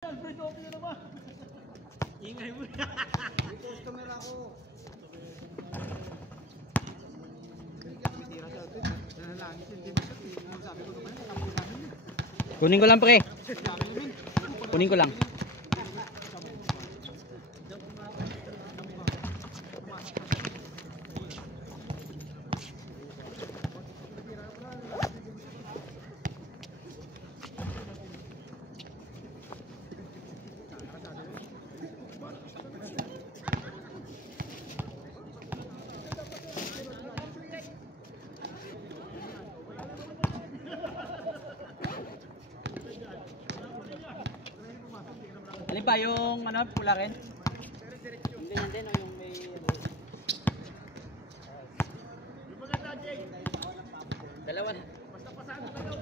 Alfredo, okay na naman. Ingay mo. Ito sa camera ko. Kunin ko lang pre. Kunin ko lang. Alin pa yung ano, pula rin? Hindi yan din, yung may... Dalawa na. Basta pasado na daw.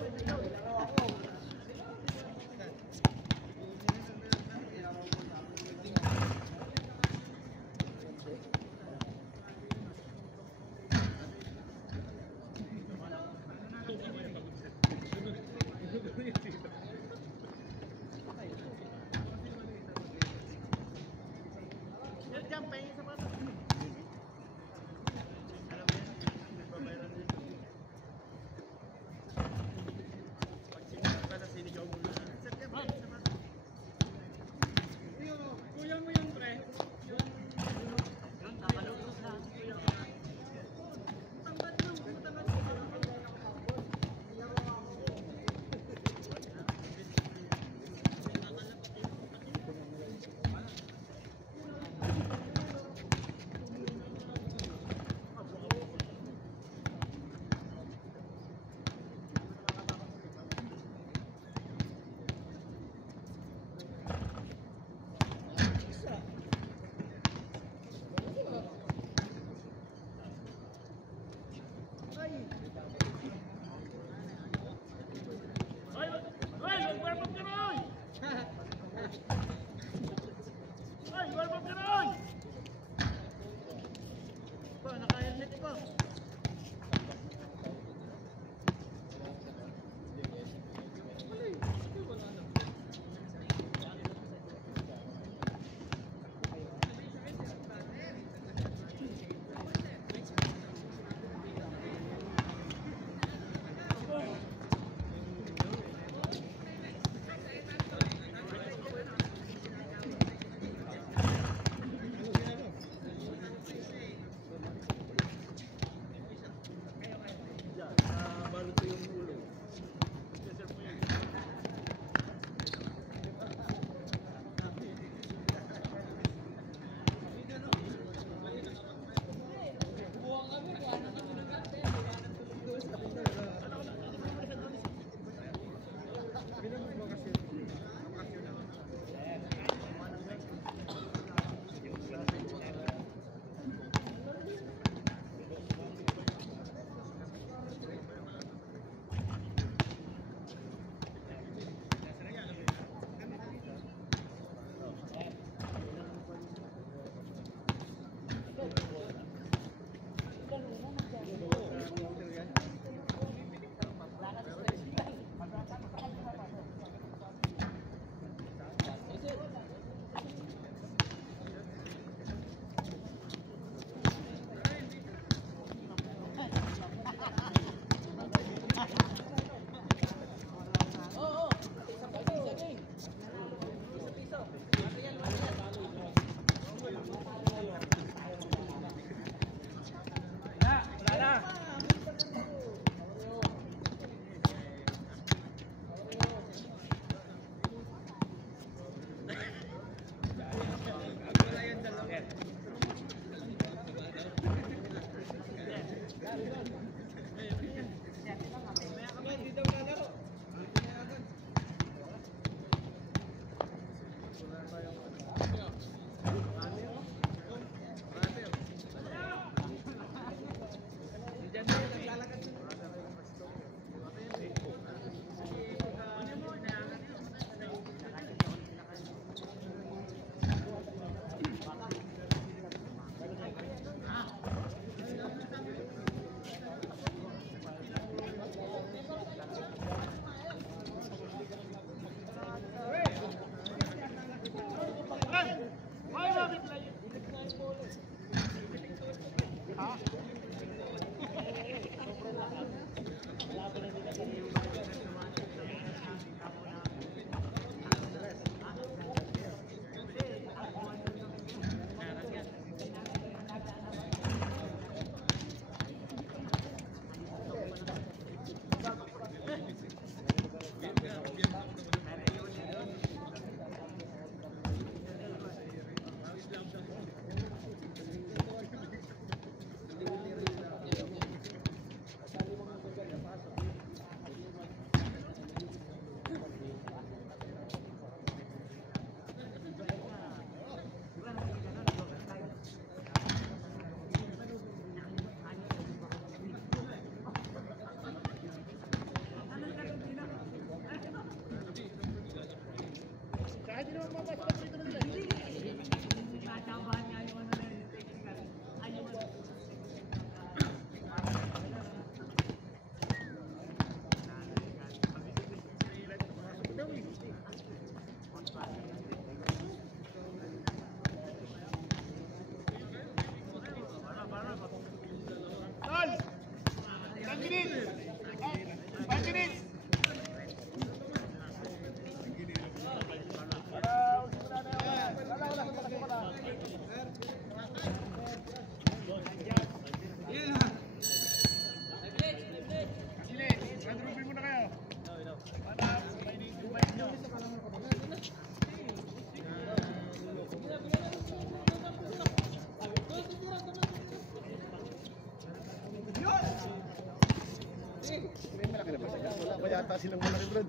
Wala pa yata silang malaki, Brad.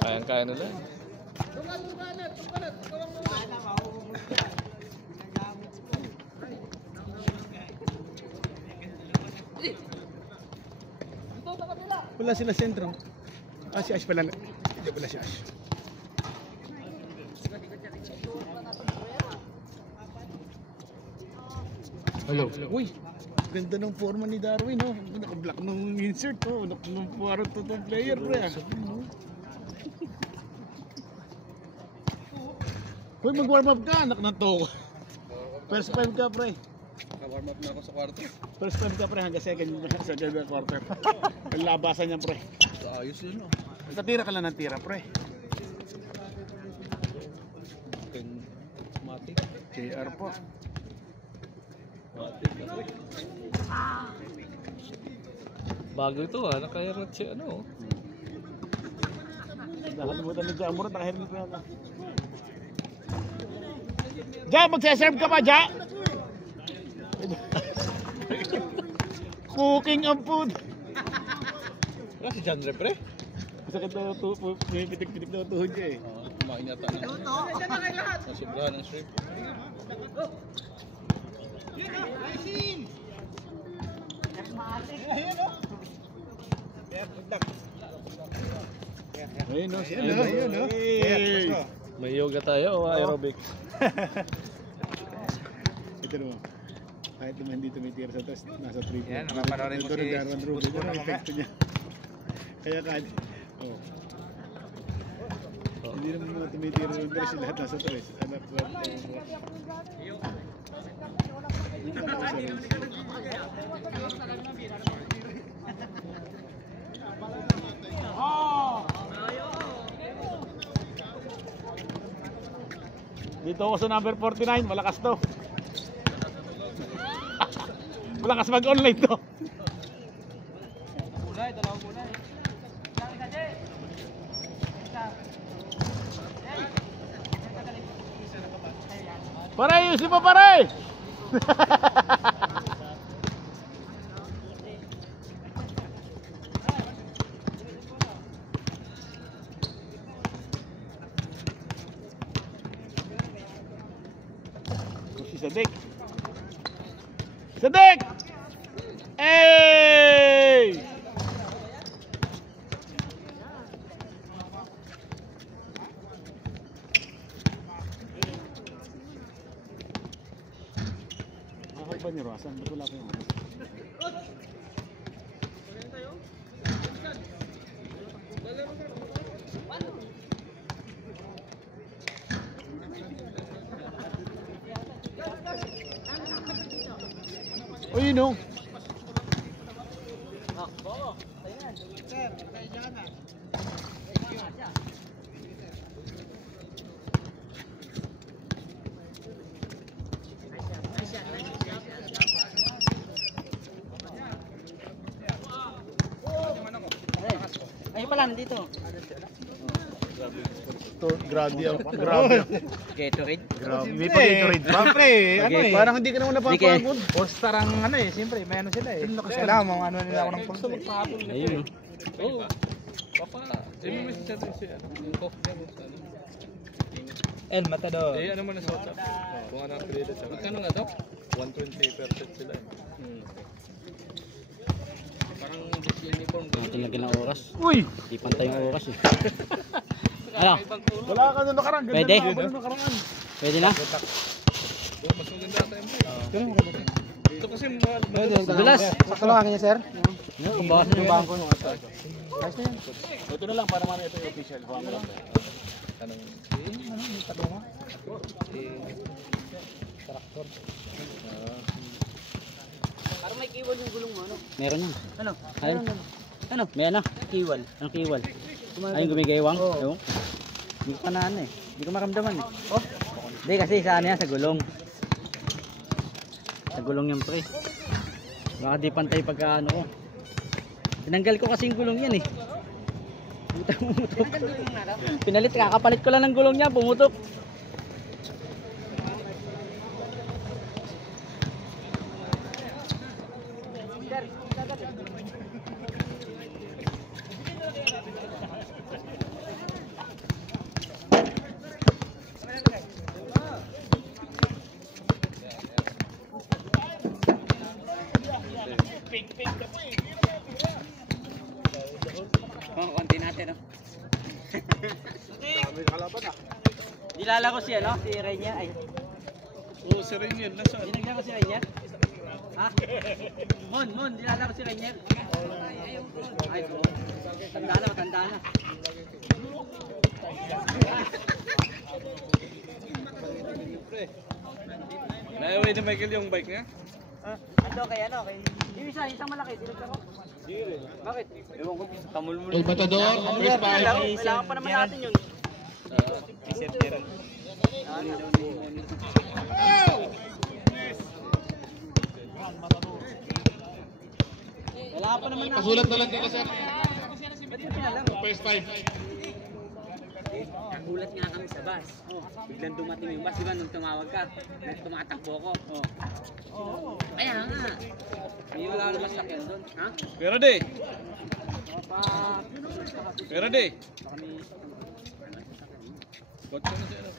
Kayang-kaya nila. Wala sila sentro. Ah, si Ash pala. Hindi pala si Ash. Hello. Uy, ganda ng forma ni Darwin, no? Naka-black ng insert, oh. Parang totoong player, pre. Uy, mag-warm up ka, anak na to. First 5 ka, pre. Naka-warm up na ako sa kwarto. First 5 ka, pre, hanggang second quarter. Ang labasan niya, pre. Ayos yun, no? Basta tira ka lang ng tira, pre. Matik. KR po. Bago ito ah, naka-helmet si ano. Nakalimutan ni Jamur, naka-helmet pa yan. Ja, magsaserve ka pa, Ja? Cooking ang food. Wala si John Repre? Sakit na may pitik-pitik na tuhod niya eh. Kumain yata na. Nasubrahan ng shrimp. Ayun no, ayun no. May yoga tayo o aerobic? Ito naman. Kahit naman hindi tumitira sa test, nasa 3. Yan, mapapanorin mo si Darwin Rubio. Ito ang epekto niya. Kaya kahit, oh. Hindi naman mga tumitira yung dress, lahat nasa 3. Anak ko. Dito ako sa number 49, malakas to. Malakas mag-online to. Pare, ayusin mo pare! Si Sadik! Sadik! Hey! Ako ba ni Rosan? Ba't wala ko yung oras? O yun o. Ay pala nandito. Grabe ang grabe. Gatorade. Grabe. May pag-Gatorade pa. Siyempre, ano eh. Parang hindi ka naman napapagod. All-star ang ano eh, siyempre, may ano sila eh. Kailangan mga ano nila ako ng pulso. Ayun. Oo. Papa, may si ano, yung coke niya mo sa ano. El Matador. Eh, ano mo na sa WhatsApp? Kung ano ang credit siya. Magkano nga daw? 120 per set sila eh. Parang uniform. Natin lagyan ng oras. Uy! Di pantay yung oras eh. Ano? Wala ka na nakarang. Ganda Pwede? na ako na nakaraan. Pwede na? Mas maganda tayo. Ito kasi Dulas. Sakto lang akin niya, sir. Kung bawas na yung bangko. Ayos na yan. Ito na lang para mamaya ito yung official. Huwag mo lang. Parang may kiwal yung gulong mo, ano? Meron yan. Ano? Ano? Meron na. Kiwal. Anong kiwal? Ay, yung gumigaywang? Oo. Hindi ko pa na ano eh. Hindi ko maramdaman eh. Oh? Hindi kasi sa ano yan, sa gulong. Sa gulong yan pre. Baka di pantay pagka ano ko. Tinanggal ko kasi yung gulong yan eh. Pumutok. Pinalit, kakapalit ko lang ng gulong niya, pumutok. Konti natin, no? Dami kalaban ah. Dilala ko si ano, si Rainier. Ay, Oo, si Rainier. Nasaan? dinagyan ko si Rainier. Ha? Mon, dilala ko si Rainier. Ay, oo. Tanda na, matanda na. Naiaway ni Michael yung bike niya? Ando kay ano, kay... Yung isang malaki, dinagyan ko. Bakit? Ewan ko, kamulmul. El Matador, first five. Kailangan pa naman natin yun. Kailangan pa naman natin. Pasulat na lang dito, sir. Ba't yung pinalang? First five. Nagulat nga kami sa bus. Biglang dumating yung bus, di ba? Nung tumawag ka, tumatakbo ako. Kaya nga. May wala naman sakyan doon. Ha? Pero di. Pero di. Coach mo na si ano?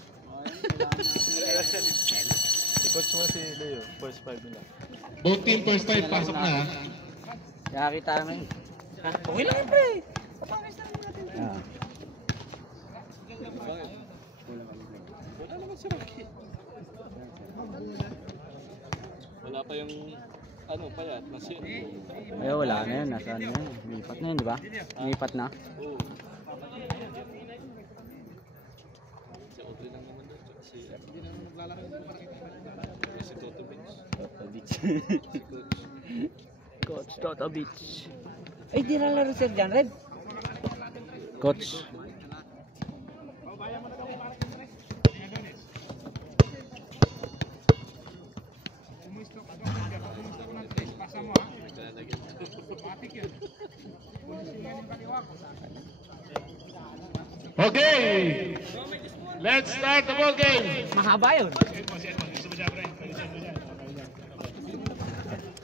Coach mo si Leo, first 5 nila. Both team first five, pasok na ha. Kaya kita ngayon. Okay lang pre. Papawis na natin. Bakit? Wala naman si Rocky. Wala pa yung ano payat na si Ay, wala na yan. Nasaan na yan? Lipat na yun, di ba? Lipat na. Oo. Si Audrey lang naman doon. Si hindi naman naglalaro yung si Toto Beach. Toto Beach. Coach Toto Beach. Ay, di na laro Sir John Red. Coach. Okay. Let's start the ball game. Mahaba yun.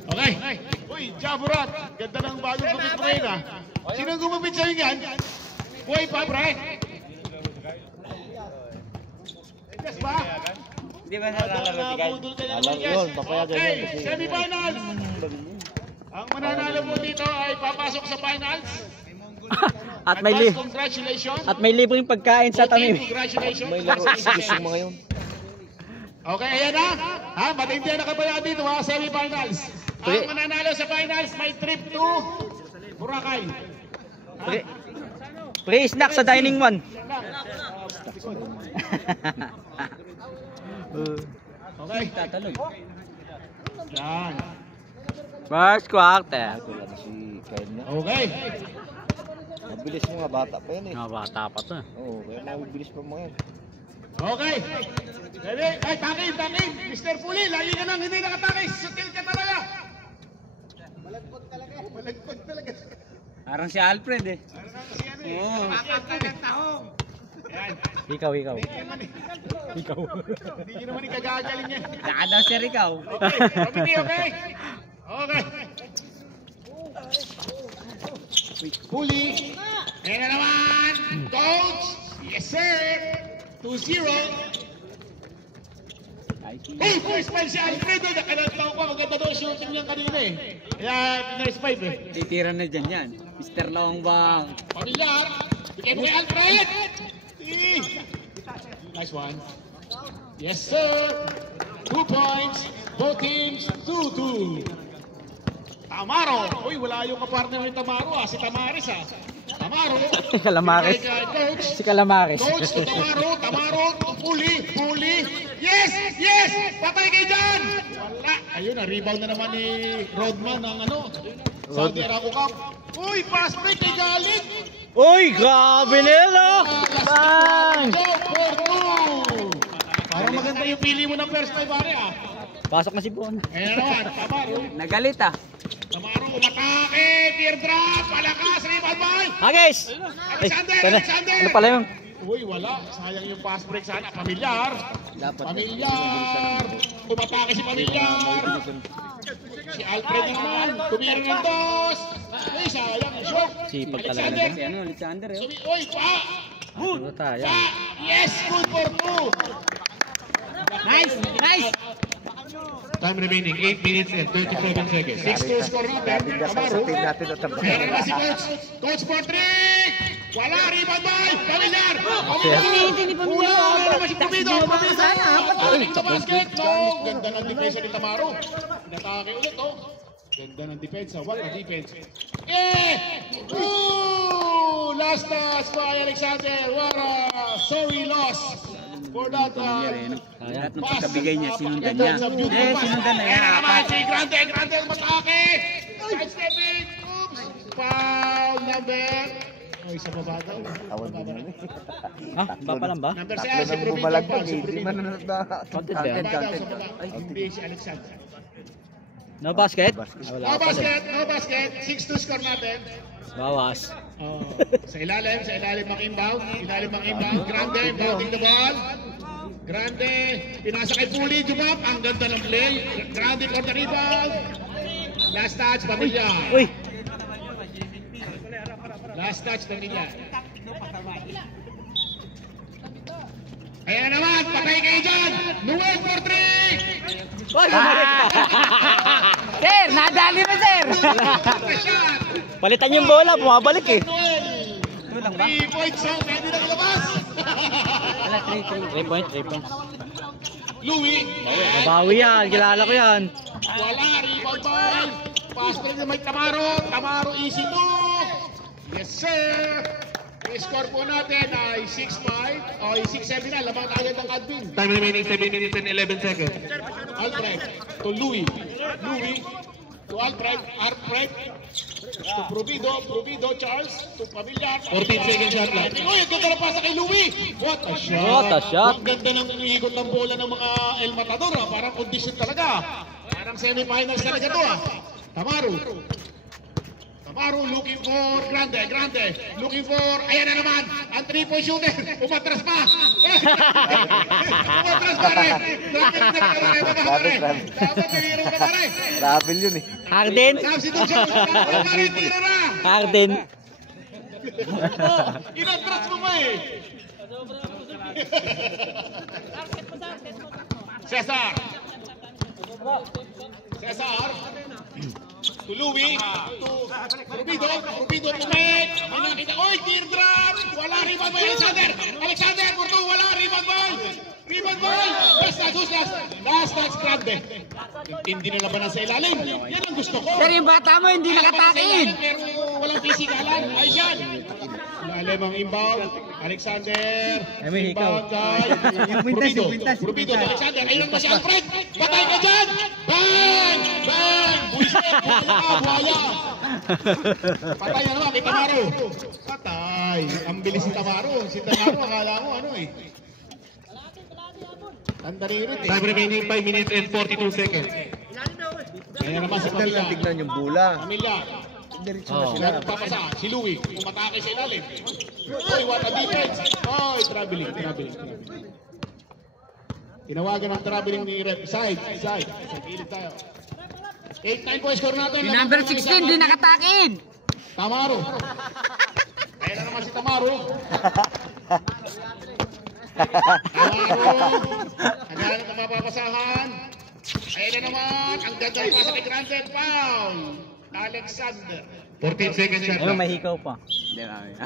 Okay. Uy, Jaburat. Ganda ng bagong gupit mo ngayon ah. Sinong gumupit sa'yo yan? Buhay pa, pre. Yes ba? Di ba nalalaro si Guy? Nabudol ka na naman, yes. Okay, semifinals. Ang mananalo mo dito ay papasok sa finals. At may Advance congratulations. At may libreng pagkain sa Okay, tanim. congratulations. May laro excuse yung mga yun. Okay, ayan na. Ha, matindihan na kabayan dito ha, semifinals. Ang mananalo sa finals may trip to Boracay. Free snack sa dining one. Okay. Tatalog. Yan. First quarter. Si Kyle niya. Okay. Mabilis mo nga, bata pa yun eh. Mga bata pa to. Oo, kaya mabilis pa mga yan. Okay. Ready? Ay, takin. Mr. Puli, lagi ka nang hindi nakatakis. Sutil ka talaga. Malagpag talaga. Parang si Alfred eh. Oo. Yan. Ikaw. Hindi naman ikagagaling yan. Saka daw sir ikaw. Okay. Okay. Okay. Puli. Ayan na naman. Coach. Yes, sir. 2-0. Hey, first five si Alfredo. Nakanagtaw ko. Maganda daw shooting niya kanina eh. Kaya, first five eh. Titira na dyan yan. Mr. Longbang. Pamilyar. Bigay mo kay Alfred. Nice one. Yes, sir. 2 points. Both teams, 2-2. Tamaro. Uy, wala yung kapartner ni Tamaro Si Tamaris Tamaro. Calamares. Coach. Si Calamares. Coach to Tamaro. Tamaro. Puli. Yes! Patay kayo dyan! Wala. Ayun, rebound na naman ni Rodman ng Saudi Araco Cup. Uy, pass break kay Galit. Uy, grabe nila! Bang! Go for 2! Parang maganda yung pili mo ng first time, pare Pasok na si Bon. Ayan naman, Tamaro. Nagalit Tamaro, umatake, teardrop, palakas, rebound ball. Guys! Alexander! Ano pala yun? Uy, wala. Sayang yung pass break sana. Pamilyar. Umatake si Pamilyar. Si Alfred naman. Tumira ng dos. Uy, sayang. Short. Sipag talaga na. Alexander Uy, pa. Ano tayo? Yes, good for 2. Nice! Time remaining 8 minutes and 37 seconds. 6-2 score natin. Tamaro. Meron naman si Coach. Coach Patrick! Wala, rebound ball! Pamilyar! Wala naman si Pumido! Pamilyar sa basket! No! Ganda ng depensa ni Tamaro. Pinatake ulit, Ganda ng depensa. What a defense. Last touch by Alexander. What a sorry loss for that Lahat ng pagkabigay niya, sinundan niya. Sinundan na yan. Ayan naman si Grande matake! Sidestepping! Oops! Foul number! Isa pa ba daw? Bapa lang ba? Number 6, si Provido. Content. Hindi si Alexander. No basket? No basket. 6-2 score natin. Bawas. Sa ilalim ang inbound. Grande, inbounding the ball. Grande, pinasa kay Puli, jumap. Ang ganda ng play. Grande for the rebound. Last touch, Pamilya. Uy! Last touch, Pamilya. Ayan naman, patay kayo dyan. Noel for 3. Uy! Sir! Nadali mo, sir! Palitan yung bola, bumabalik 3 points, pwede na kalabas. 3 points. Louie. Bawi yan, kilala ko yan. Wala, rebound ball. Pass break na may Tamaro easy 2. Yes, sir. Yung score po natin ay 6-5. O 6-7 na, lamang agad ang admin. Time remaining 7 minutes and 11 seconds. Alfred to Louie to Alfred to Provido, Charles to Pamilyar. 14 seconds shot lang. Uy, ang ganda na pasa kay Louie. What a shot. Ang ganda ng iniikot ng bola ng mga El Matador. Parang condition talaga. Parang semifinals talaga to. Tamaro looking for Grande. Looking for, ayan na naman, ang 3-point shooter. Umatras pa rin. Dapat niliro ka pa rin. Travel yun Harden. Substitution. Dapat pa rin, tira na. Harden. Inatras mo pa Cesar to Louie, to Provido to make. Oy, teardrop! Wala rebound ball, Alexander, Porto, wala rebound ball! Last touch, Grande. Hindi na labanan sa ilalim. Yan ang gusto ko. Pero yung bata mo hindi nakatakin. Pero walang pisikalan. Ayos yan. Ilalim ang inbound. Alexander. Inbound guy. Provido to Alexander. Ayun na si Alfred. Patay ka dyan! Bang! Buhaya. Patay na naman kay Tamaro. Patay. Ang bilis si Tamaro. Akala mo Tandaririt Time remaining 5 minutes and 42 seconds. Kaya naman sa Pamilya. Tignan yung bola. Pamilya. Sila nagpapasa. Si Louie. Umatake sa ilalim. Oy, what a defense. Oy, traveling. Tinawagan ang traveling ni Rep. Side. Sa gilid tayo. 8-9 points score natin. Yung number 16 di nakatakin. Tamaro. Kaya na naman si Tamaro. Agad na mapapasahan. Ayan na naman. Ang ganda yung pasa kay Grande. Foul. Alexander. 14 seconds shot Ayun, clock. may hikaw pa. Hindi namin.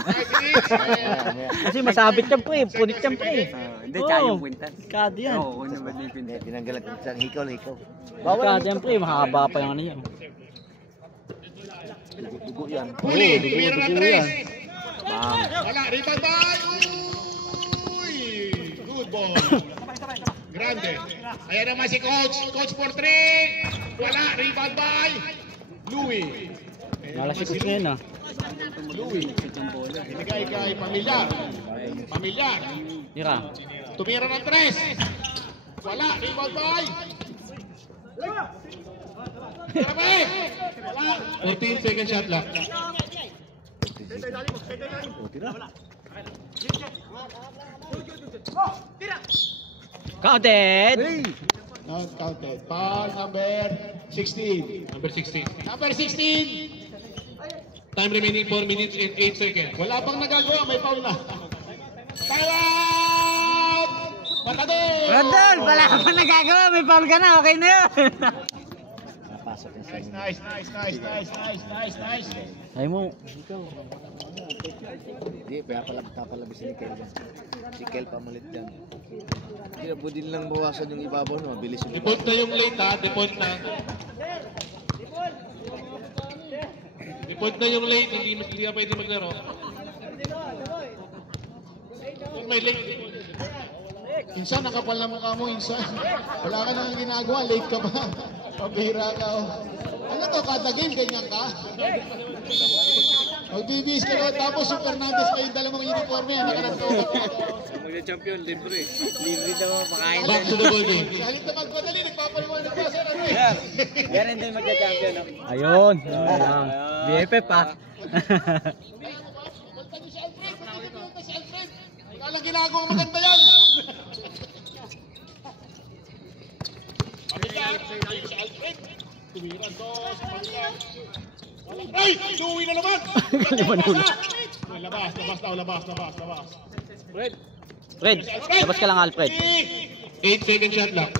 Kasi masabit yan pre, punit yan pre. Hindi, tsaka yung kwintas. Kado yan. Oo, kung naman yung kwintas. Tinanggal ang isang hikaw. Kado yan pre, mahaba pa yung ano yan. Dugo yan. Huli, tumira ng 3. Bang. Wala, rebound by! Uy! Good ball. Grande. Ayan naman si Coach. Coach for 3. Wala, rebound by Louie. Ayan Wala naman si Coach ngayon ah. Louie. Binigay kay Pamilyar. Pamilyar. Tira. Tumira ng 3. Wala, rebound by Grabe! Wala. 14 second shot clock. Counted! Not counted. Foul number 16. Number 16. Number 16. Time remaining 4 minutes and 8 seconds. Wala pang nagagawa, may foul na. Time out! Matador! Rodol, wala ka pa nagagawa, may foul ka na, okay na yun. Napasok yung Nice. Ay mo. Hindi, kaya papalabis ni Kel dyan. Si Kel pamalit dyan. Hindi na pwede nilang bawasan yung ibabaw, no? Bilis yung Default na yung late ha. Default na. Default na yung late. Hindi ka pwede maglaro. Kung may late. Insan, nakapal na mukha mo, Insan. Wala ka nang ginagawa, late ka pa. Pabira ka. Oh. Ano to, kada game, ganyan ka? Magbibis ka na, tapos yung Fernandez pa yung dalawang uniforme, hindi ka nagtulog. Magka-champion, libre. Libre daw, makain. Back to the ball game. Sa halip na magpadali, nagpapaliwanag pa sa ano eh. Yan rin din magka-champion. Ayun. BFF ah. Balitan niyo si Alfred, balitan niyo si Alfred. Wala lang ginagawa, maganda yan. Pamilyar, si Alfred. Tumiran to sa Pamilyar. Ay! Louie na naman! Labas. Fred, labas ka lang Alfred. 8 second shot clock.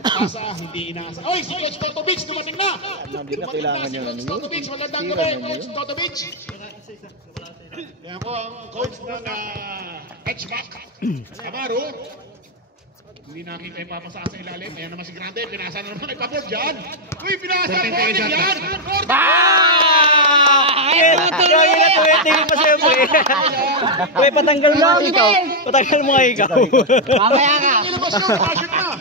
Pasa, hindi inaasa. Oy, si Coach Totovic dumating na! Hindi na kailangan niya Coach Totovic, magandang gabi, Coach Totovic. Yan po ang coach ng HVAC, Camaro. Hindi nakita yung papasa sa ilalim. Ayan naman si Grande, pinasa na naman. Nagpapos dyan. Uy, pinasa na naman yan! Tingin pa sa'yo pre. Uy, patanggal mo ikaw. Patanggal mo nga ikaw. Mamaya ka. Ilabas yun, passion na!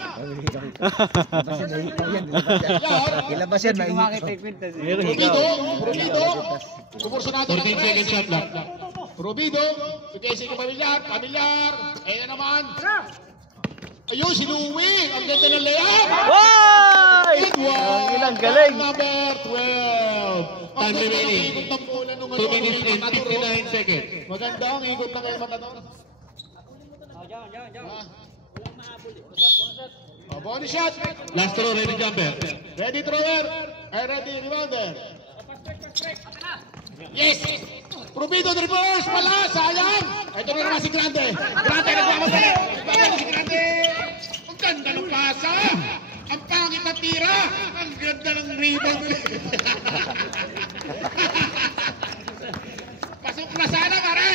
Ilabas yan, maingit. Rubido, kumursunado ng 14 second shot clock. Rubido, bigay sa Pamilyar, ayan na naman. Ayun, si Louie, ang ganda ng layup. Wow! Edward, Ilang galing. number 12. Time remaining. Ikot ng bola nung 2 minutes and 59 seconds. Maganda ang ikot na kay Matador. Body shot. Last throw, ready jumper. Ready thrower. Ready rebounder. Yes! Rubido the reverse! Wala! Sayang! Ito na naman si Grande. Grande nagmamadali! Nagmamadali si Grande! Ang ganda ng pasa! Ang pangit na tira! Ang ganda ng rebound! Pasok na sana, pare!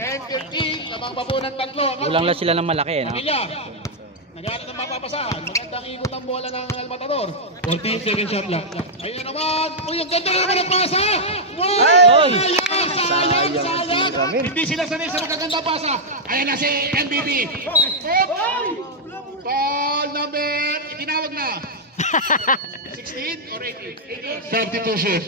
10-15, lamang babunan tatlo. Kulang lang sila ng malaki eh, no? Pamilya, nagalit ng mapapasahan. Magandang ikot ng bola ng Almatador. 14 second shot clock. Ayun naman. Uy, ang ganda naman ang pasa. Wow! Ay! Sayang. Hindi sila sanay sa magagandang pasa. Ayan na si MVP. Ball number, itinawag na. 16 or 18? 18. Substitution.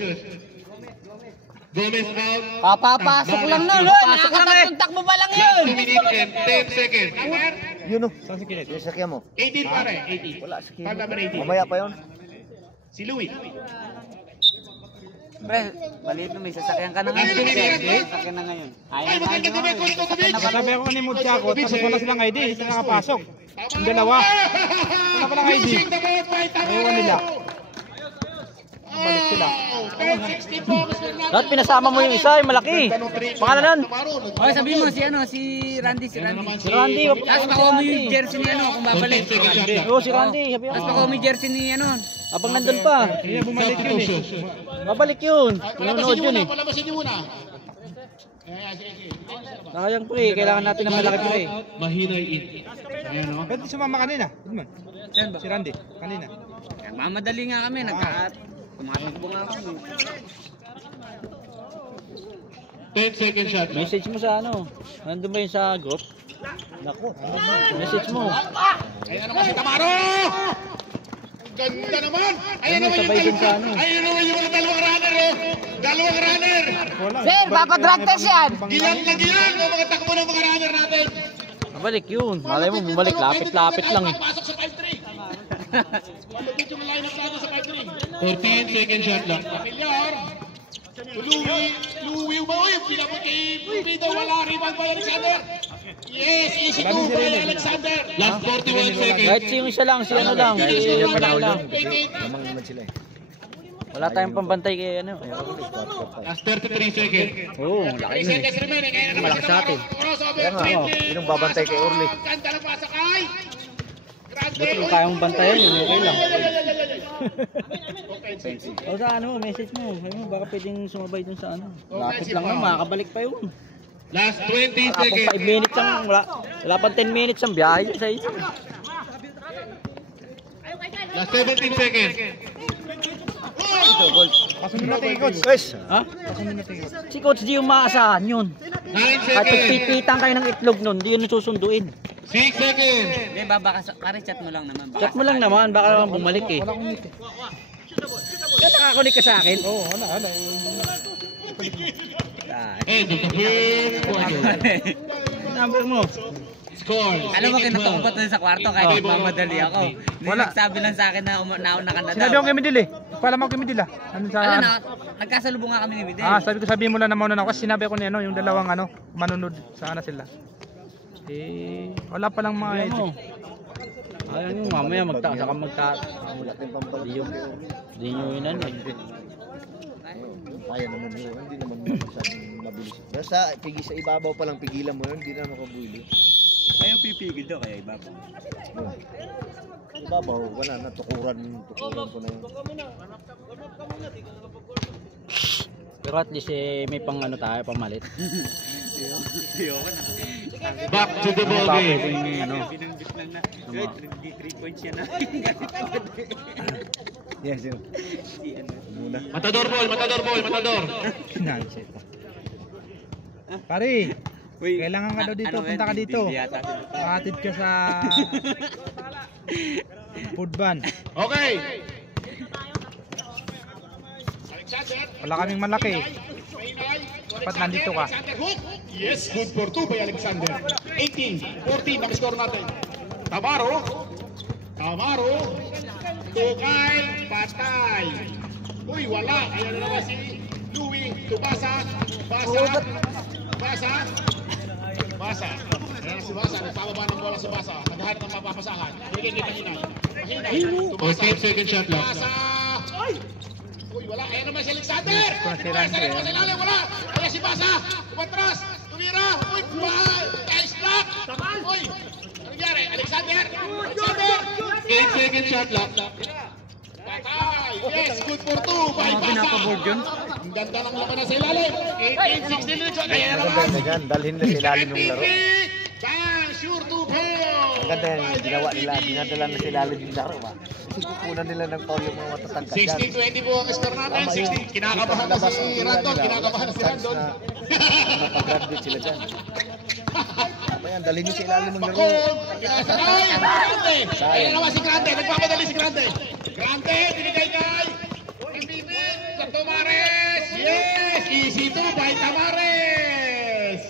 Gomez out. Papapasok lang na, Loy. Nakakatuntak mo pa lang yun. 2 minutes and 10 seconds. Yun o. Yung sakya mo. 18 pare, 18. Wala, sakya Ball mo. number 18. Mamaya pa yun. Si Louie. Pre, maliit na may sasakyan ka na ngayon. Sasakyan na ngayon. Ay, maganda gabi, Coach Totovic. Sabi ako ni Mudjako, tapos wala silang ID, hindi nakapasok. Yung dalawa. Wala palang ID. Using the ball by Tamaro. Ayaw nila. balik sila. 10-16 po ang score natin. Dapat pinasama mo yung isa, yung malaki. Pangalan nun? Okay, sabihin mo si Randy. Si Randy. Tapos pakuha mo yung jersey ni kung babalik. Oo, si Randy. Sabi Tapos ko. pakuha mo yung jersey ni Abang nandun pa. Hindi na bumalik yun eh. Babalik yun. Nanonood yun eh. Palabasin niyo muna. Sayang pre, kailangan natin ng malaki pre. Mahinay in. Ayan o. Pwede sumama kanina. Edmond. Saan ba? Si Randy. Kanina. Mamadali nga kami, tumatakbo nga kami. 10 second shot. Message mo sa ano? Nandun ba yun sa group? Naku. Message mo. Ayan naman si Tamaro! Ganda naman! Ayan naman yung sabay dun sa ano. Ayan naman yung mga dalawang runner oh! Dalawang runner! Sir, papadrag test yan! Gilan na gilan ang mga takbo ng mga runner natin! Babalik yun. Malay mo, bumalik. Lapit-lapit lang eh. Pasok sa 5-3! Malapit yung lineup natin sa 5-3. 14 second shot lang. Familiar! Louie Umawi! Pinabot kay Pupito, wala. Rebound by Alexander! Yes! Easy to by Alexander! Last 41 seconds. Kahit si yung isa lang, si ano lang. Si Fernando lang. Lamang naman sila eh. Wala tayong pambantay kay ano. Last 33 seconds. Oo, laki 3 nun eh. seconds remaining. Ayan naman Malaki si sa Tamaro. atin. Crossover, Kaya nga, triple. sinong babantay kay Orly? Ganda ng pasakay. Grande. Buti kung kaya mong bantayan yun, okay lang. O sa ano, message mo. Sabi mo, baka pwedeng sumabay dun sa ano. Lapit lang naman, makakabalik pa yun. Last 20 Wala pang seconds. 5 minutes ang, wala pang 10 minutes ang biyahe sa isa. Last 17 seconds. Pasunod natin kay Coach. Guys! Ha? Si Coach di yung maasahan yun. 9 Kahit seconds. pagpipitan kayo ng itlog nun, di yun susunduin. 6 seconds. Hindi, pare chat mo lang naman. Chat mo lang naman, baka naman bumalik eh. Kaya nakakunik ka sa akin? Oo, wala. End of the first quarter. Number mo. Score. Alam mo, kinatok ko sa kwarto kahit mamadali ako. Wala. Nagsabi lang sa akin na nauna ka na Sinabi daw. ko kay Midil eh. Paalam ako kay Midil ah. Ano sa Alam na, nagkasalubong nga kami ni Midel. sabihin mo lang na mauna na ako kasi sinabi ko ni ano, yung dalawang ano, manunod sa ano sila. Eh, wala pa lang mga Ayaw mo. Ayaw nyo, mamaya magtaasa ka Wala tayong pambalik. Di nyo yun ano eh. Kaya naman yun. Hindi naman masyadong mabilis. Basta sa ibabaw pa lang pigilan mo yun, hindi na makabulo. Ayaw pipigil daw, kaya iba. Ibabaw, wala na. Tukuran ko na yun. Pero at least eh, may pang ano tayo, pamalit. Back to the ball game. Ano, Binanggit lang na, 3 points yan na. Yes, yun. Muna. Matador ball, matador ball, matador. Pinansit. Pare, kailangan ka daw dito, punta ka dito. Pakatid ka sa food van. Okay. Wala kaming malaki. Dapat nandito ka. Yes, good for 2 by Alexander. 18-14 ang score natin. Tamaro. Tukay, patay. Uy, wala. Ayan na naman si Louie. Basa. Ayan na si Basa. Nagpababa ng bola si Basa. Naghahanap ng mapapasahan. Bigyan kita hinay. 14 second shot lang. Basa. Uy, wala. Ayan naman si Alexander. Basa rin naman sa ilalim. Wala. Ayan si Basa. Umatras. Tumira. Uy, bahay. Guys, block. Uy. Ano nangyari? Alexander. 8 second shot lang. Patay. Yes, good for 2. By Basa. Ang ganda ng laban na sa ilalim. 18-16 minutes. Ayan naman. Ganyan, dalhin na sa ilalim yung laro. Sure to fail. Ang ganda yung ginawa nila, dinadala na sa ilalim yung laro ba? Kasi kukunan nila ng foul yung mga matatangkad dyan. 16-20 po ang score natin. 16. Kinakabahan na si Randon. Kinakabahan na si Randon. Napag-graduate sila dyan. Ayan, dalhin nyo sa ilalim ng laro. Bakong. Kinasakay. Grande. Ayan naman si Grande. Nagpapadali si Grande. Grande. Binigay kay Embiid sa Tomares. Yes. Easy to by Tomares.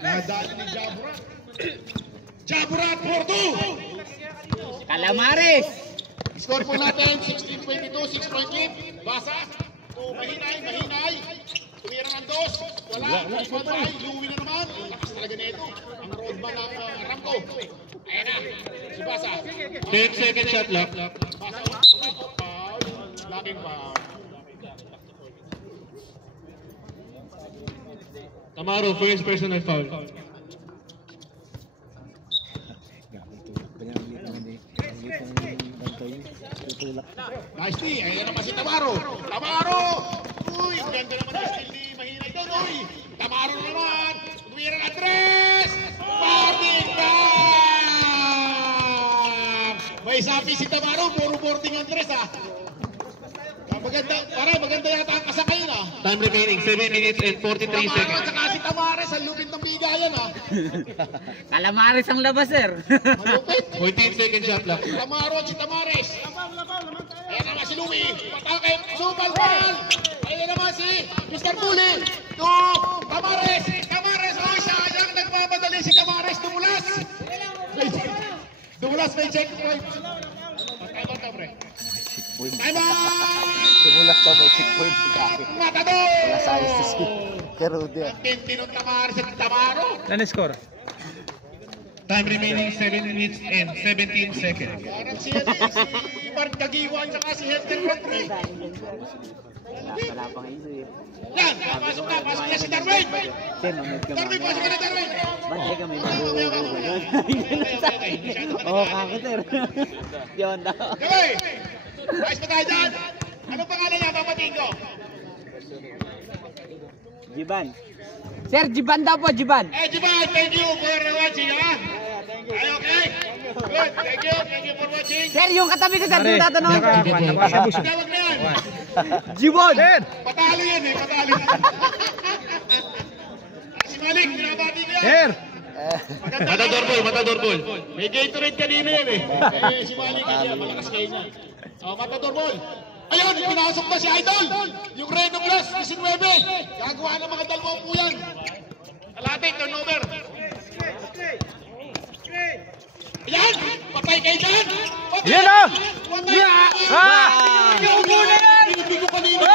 Nadali ni Jaburat. Jaburat for 2. Calamares! Score po natin, 16-22, 6-point lead. Basa, mahinay. Tumira ng 2. Wala, rebound by Louie na naman. Ang lakas talaga na ito. Ang roadman ng Ramco. Ayan na, si Basa. 10 second shot lock. Basa, foul. Lock Blocking foul. Tamaro, first personal foul. Nice D, ayan naman si Tamaro. Tamaro! Uy, ang ganda naman ng skill ni Mahinay doon, uy! Tamaro naman! Tumira ng tres! Boarding back! May sapi si Tamaro, puro boarding ang tres, ha? Maganda yata ang kasakay na. Time remaining 7 minutes and 43 Tamaro, seconds. saka si Tamares, ang lupit ng bigayan, ha? Calamares ang labas, sir. Malupit! 14 second shot clock. Tamaro at si Tamares. Ayan naman si Louie. Patake. Super ball. Ayan naman si Mr. Bully. To Tamares. Tamares. Oh, sayang. Nagmamadali si Tamares. Dumulas. May checkpoint. Time out, pre. Time out! Dumulas daw may checkpoint. Matador! Wala sa ayos na skill. Pero di. Ang tintinong Tamares at Tamaro. Ano score? Time remaining 7 minutes and 17 seconds. Parang si Mark Kagiwan saka si Heston Rodriguez. Wala pang iso eh. Yan, pasok na si Darwin. Sir, mamit ka Darwin, pasok ka na Darwin. Bantay kami mag-uulog. Oo, kako, sir. Yun daw. Gawin! Ayos pa tayo dyan. Anong pangalan niya, papatiin ko? Jiban. Sir, Jiban daw po, Jiban. Jiban, thank you for watching, ha? Ay, okay? Good, thank you for watching. Sir, yung katabi ko, sir, yung tatanungin ko. Tawag na yan. Jiban! Patalo yan eh, patalo. Si Malik, binabati ko yan. Sir! Matador ball. May Gatorade kanina yan eh. Si Malik, malakas kayo niya. Matador ball. Ayun, pinasok na si Idol. Yung Reno Glass, 19. Gagawa ng mga dalawang po yan. Kalate, turnover. Ayan, patay kayo dyan. Yan na! Patay. Yung muna yan! Hindi ko kanina.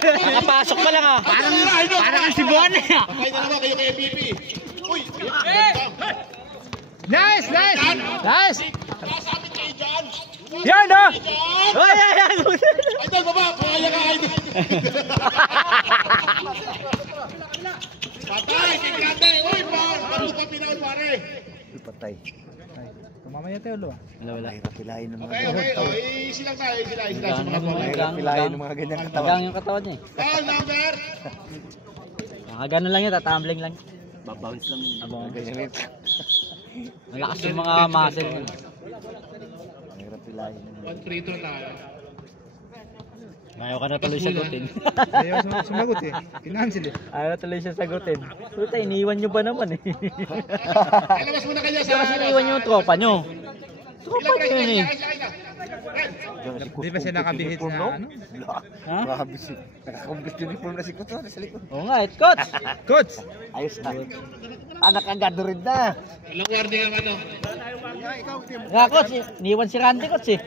Nakapasok pa lang ah. Parang ang sibuan eh. Patay na naman kayo kay MVP. Uy, ganda. Nice! Kasapit kayo dyan. Yan na! Idol, baba, kaya ka Idol. Patay, kikrate. Uy, bago pa pinaul pare. Patay. Mamaya tayo lo. Wala. Mahirap pilahin ng mga Okay. Easy lang tayo, easy lang sa mga bola. Mahirap pilahin ng mga ganyang katawan. Hanggang yung katawan niya eh. Foul number. Ganun lang yun, tatambling lang. Babawis lang yun. Ganyan. Malakas yung mga muscle niya. Mahirap pilahin. 1 free throw tayo. Ayaw ka na tuloy sagutin. Ayaw sumagot eh. Kinancel eh. Ayaw tuloy siya sagutin. Puta, iniwan nyo ba naman eh? Labas muna kayo sa... Kasi iniwan nyo yung tropa nyo. Tropa nyo yun eh. Di ba siya nakabihit na ano? Ha? Grabe siya. Nakakomplete uniform na si Kuto. Sa likod. Oo nga, coach! Coach! Ayos na. Anak ang gado rin na. Ilang warning ang ano? Nga, coach, iniwan si Randy, coach eh.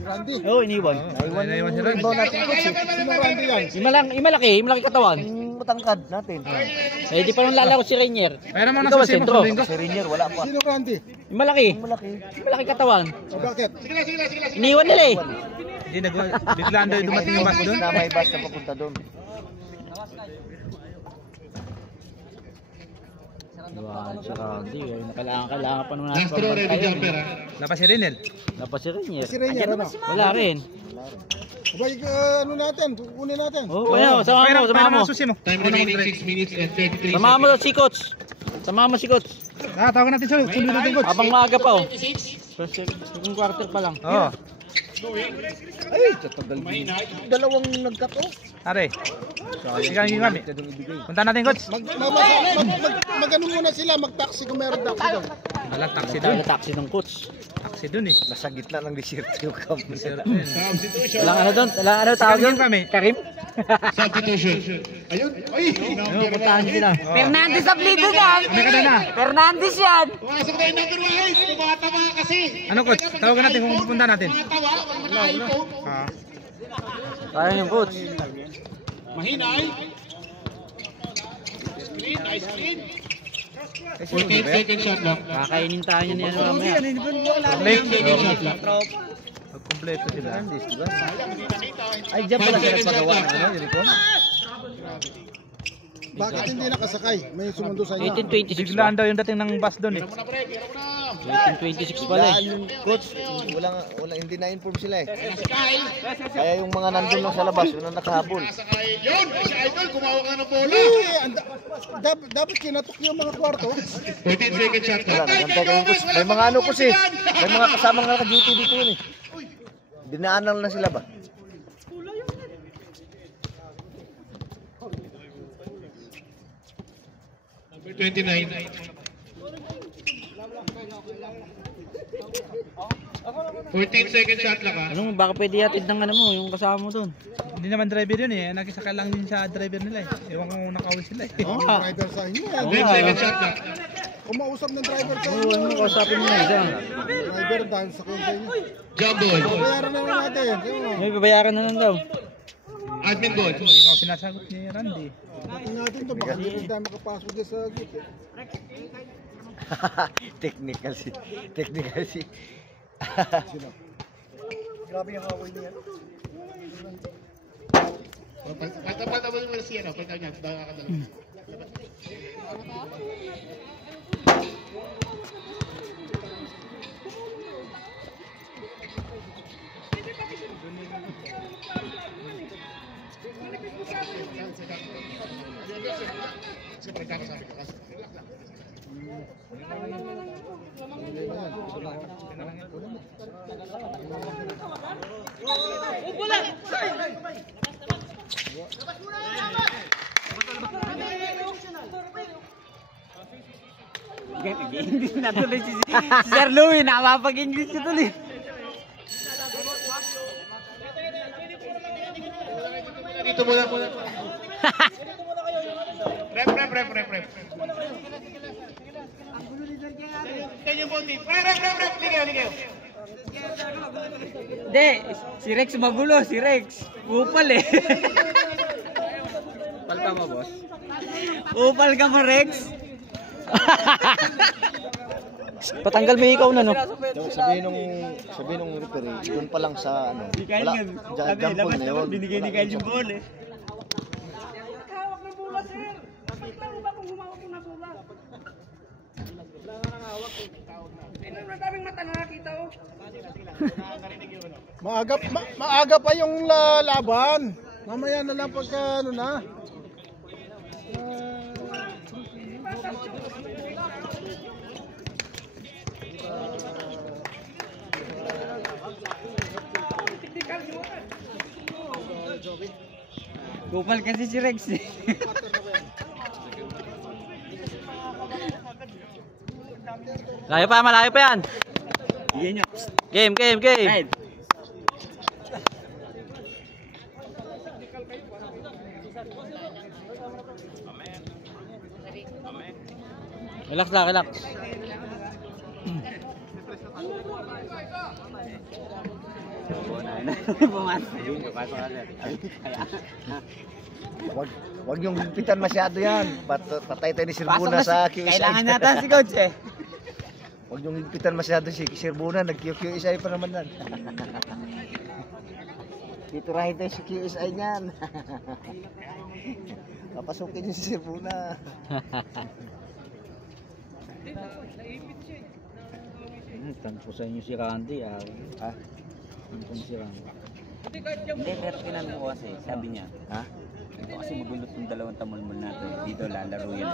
Randy. Oo, iniwan. Naiwan siya rin. Ibaw natin coach. Sino Randy yan? Malaki katawan. Yung matangkad natin. Eh, di pa nung lalaro si Rainier. Mayroon mo na Ikaw ang susi mo sentro. sa linggo. Si Rainier, wala pa. Sino Randy? Yung malaki. Malaki. Malaki katawan. O bakit? Sige lang. Iniwan nila eh. Hindi biglaan daw dumating yung bus doon. Na may bus na papunta doon. Iwan si Randy. Kailangan pa naman natin. Last throw, ready jumper ha? Lapas si Renel. Dapat si Rainier. Si Rainier, ano? Wala rin. Abay, ano natin? Kukunin natin. Oo, kaya sama mo. Susi mo. Time remaining 6 minutes and 33 Sama mo seconds. si coach. Sama mo si coach. Tawagan natin siya. Sunod natin coach. Habang maaga pa oh. Second quarter pa lang. Oo. Ay, tatagal din. Dalawang nagkato. Are. Sige yung kami. Punta natin coach. Mag-ano muna sila, mag-taxi kung meron taxi daw. Walang taxi Tayo doon. na taxi ng coach. Taxi doon eh. Nasa gitna ng desierto yung camp. Substitution. Walang ano doon? Walang ano tawag doon? Kami. Karim? Substitution. Ayun. Ay! Ano, puntahan nyo sila. Fernandez ang leader yan! Kami ka na. Fernandez yan! Pumasok na yung number 1. Tumatama kasi. Ano coach? Tawagan natin kung pupunta natin. Tumatawa. Pag naka-iPhone. Ah. Kaya yung coach. Mahinay. Screen. Nice screen. 14 second shot clock. Kakainin tayo niya ni ano mamaya. Late. Second shot clock. Pag-kompleto sila. Grandis, di ba? Ay, dyan pala sila nagpagawa ng ano, uniform. Bakit hindi nakasakay? May sumundo sa inyo. 1826 Biglaan pa. daw yung dating ng bus doon eh. 1826 pala eh. Yung coach, hindi na-inform sila eh. Kaya yung mga nandun lang sa labas, yun ang nakahabol. Yun, si Idol, kumawa ka ng bola. Dapat kinatok yung mga kwarto. 14 second shot. Wala, nagantay kami coach. May mga ano coach eh. May mga kasamang naka-duty dito yun eh. Dinaanan na sila ba? Number 29. 14 second shot lang ha. Anong baka pwede yatid ng ano mo, yung kasama mo doon. Hindi naman driver yun eh. Nakisakay lang din sa driver nila eh. Ewan ko kung nakawin sila eh. Oh, driver sa inyo. 10 second shot lang. Umausap ng driver sa Oo, inyo. ano kausapin mo na isa. Driver dahil sa kayo sa inyo. Jump ball. Bayaran na natin. May babayaran na lang daw. Admin ball. Hindi ako sinasagot ni Randy. Natin natin ito. Baka hindi tayo makapasok dyan sa gate. Technical si. Grabe yung haway niya. Patapal mo na siya, no? Pagka niya, nakakadala. Siyempre, kakasabi ka kasi. English na tuloy si Sir Louie, nakapag-English na tuloy. Dito muna. Rep. Kanya bondi. Rep. Ligaw. Hindi, si Rex magulo, si Rex. Upal eh. Upal ka mo, boss? Upal ka mo, Rex? Patanggal mo ikaw na, no? Sabihin nung referee, doon pa lang sa ano. Wala, jampol na yun. Binigay ni Kyle yung ball eh. Hawak ng bola, sir. Bakit lang ba kung humawak mo na bola? Wala nga nang hawak eh. Ayun na daming mata na nakita oh. Maaga pa yung laban. Mamaya na lang pagka ano na. Upal kasi si Rex eh. Malayo pa yan. Game. Relax. Wag yung higpitan masyado yan. Patay tayo ni Sirbuna sa QSI. Kailangan natin si coach eh. Wag yung higpitan masyado si Sirbuna. Nag-QSI pa naman yan. Titirahin tayo si QSI niyan. Papasukin niyo si Sirbuna. Tanpo sa inyo si Randy ah. Ha? Tanpo si Randy. Hindi, pero tinanong ko kasi, sabi niya, Ha? ito kasi magulot yung dalawang tamulmul natin, dito lalaro yan.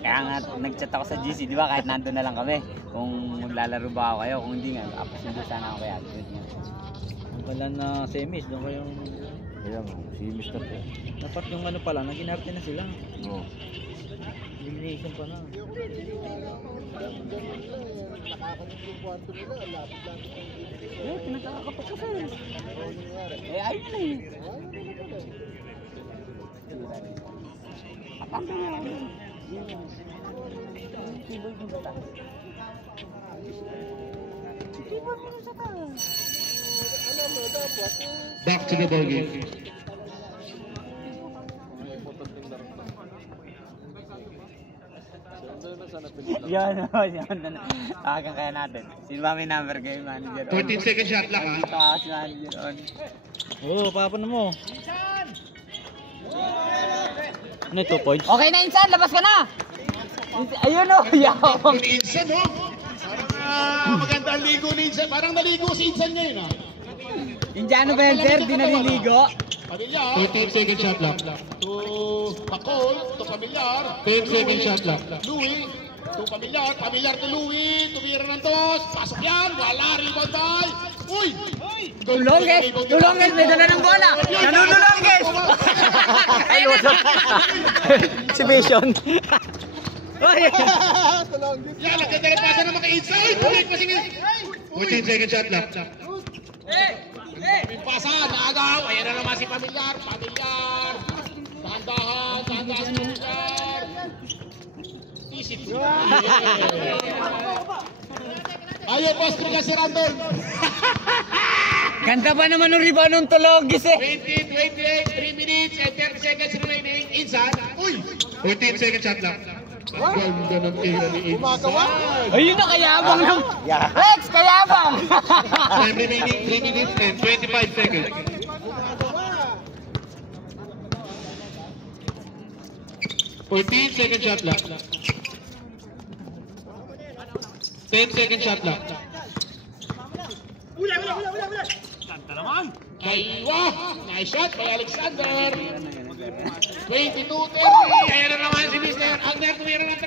Kaya nga, nag-chat ako sa GC, di ba, kahit nandun na lang kami, kung lalaro ba ako kayo, kung hindi nga, apasundo sana ako kaya. Ang pala na semis, doon kayong... Ayan, si Mr. Po. Dapat yung ano pala, nag-inarte na sila. Oo. Elimination pa na. Pinagkakapag ko sa'yo. Ayun na eh. Katampi niya ako. Keyboard mo sa taas. Keyboard mo sa taas. Back to the ball game. Yan. Tawagan kaya natin. Sino ba may number kayo, manager? 14 second shot lang ha. Ito kasi manager on. Oo, papaano mo? Ano 2 points? Okay na, Insan! Labas ka na! Ayun o! Yakong! Ni Insan oh. Parang maganda ang ligo ni Insan. Parang naligo si Insan ngayon ha. Indiano ba yan, sir? Di naliligo? Pamilyar. 13 second shot lang. To Pacol, to Pamilyar. 10 second shot lang. Louie, to Pamilyar. Pamilyar to Louie. Tumira ng dos. Pasok yan. Wala. Rebound by. Uy! Tulongges! Tulongges! May dala ng bola! Nanunulongges! Ay, lusot! Exhibition! Yan, nagkanda rin pasa naman kay Insan. Uy! Tuloy pa si 14 second shot lang. May pasa, naagaw. Ayan na naman si Pamilyar. Pamilyar. Dahan-dahan si Pamilyar. Isip. Ayaw, post ka si Randol. Ganda pa naman ng rebound ng Tulongges eh! 20, 28, 3 minutes and 30 seconds remaining. Insan. Uy! 14 second shot lang. Ang ganda ng tira ni Insan. Ayun na, kayabang ng... Rex, kayabang! Time remaining 3 minutes and 25 seconds. $14 second shot lang. 10 second shot lang. Kaywa! Nice shot kay Alexander. 22-30. Ayan na naman si Mr. Agner tumira ng 3.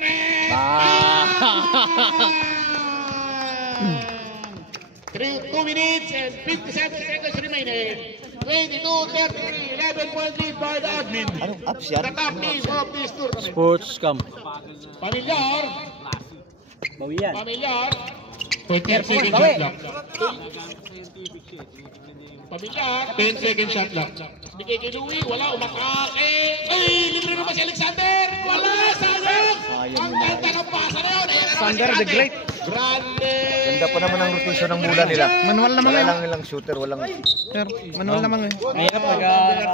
2 minutes and 57 seconds remaining. 22-33. 11-point lead by the admin. Anong apps yan? The top team of this tournament. Sports cam. Pamilyar. Bawi yan. Pamilyar. 14 second shot lang. Pamilyar. 10 second shot lang. Bigay kay Louie. Wala. Umatake. Ay! Libre naman si Alexander. Wala. Sayang. Ang ganda ng pasa na yun. Alexander the Great. Grande. Ganda pa naman ang rotation ng mula nila. Manual naman Wala yun. lang ilang shooter, walang Sir, manual naman eh. Mahirap ganda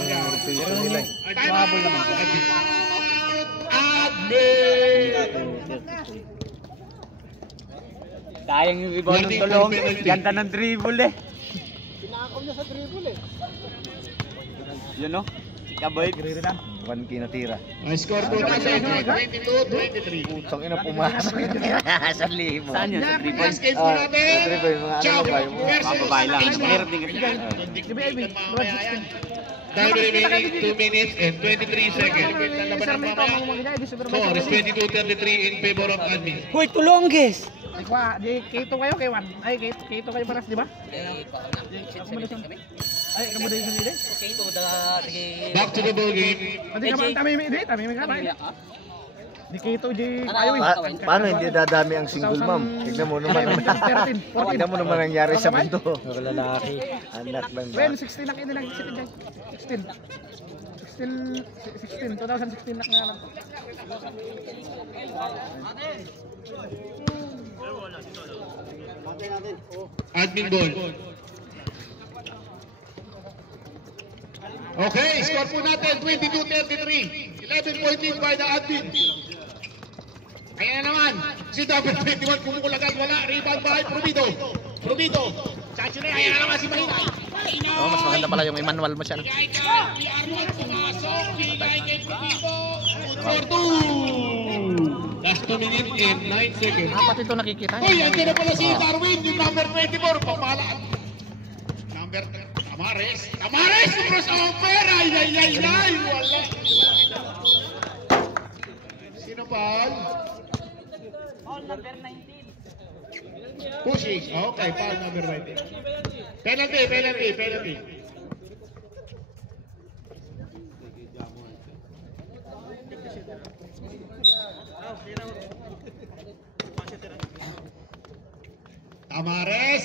ng rotation nila. Mahabol naman. Admin. Sayang yung rebound ng Tulongges. Ganda ng dribble eh. Pinakaw niya sa dribble eh. Yun o. Kaboy. 1K na tira. Ang score po natin 22-23. Putang ina pumasok. Sa libo. Saan yun? Sa dribble? Last game po natin. Ciao versus Bababae lang. Mahirap din kasi. Time remaining 2 minutes and 23 seconds. Score is 22-33 in favor of admin. Hoy, Tulongges! Di Kito kayo kay Juan. Ay, Kito kayo paras, di ba? Ay, accommodation nila. Back to the ball game. Pati naman tamimi ka ba? Di Kito di kayo eh. Paano hindi dadami ang single mom? Tignan mo naman. Tignan mo naman ang nangyari sa mundo. Mga lalaki. Anak lang ba? Well, 16 na kayo nilang 16. 2016 na nga lang. Admin ball. Okay, score po natin 22-33. 11-point lead by the admin. Ayan na naman. Si David 21 kumukulagan. Wala. Rebound by Provido. Chachi na. Ayan na naman si Mahinay. Oh, mas maganda pala yung manual mo siya. Bigay ka. Arnold pumasok. Bigay kay Provido. For 2. Last 2 minutes and 9 seconds. Pati ito nakikita. Uy, andun na pala si Darwin, yung number 24, papalaan. Number Tamares, crossover! Ay, wala. Sino pa? All number 19. Pushing, okay, foul number 19. Penalty. Tamares,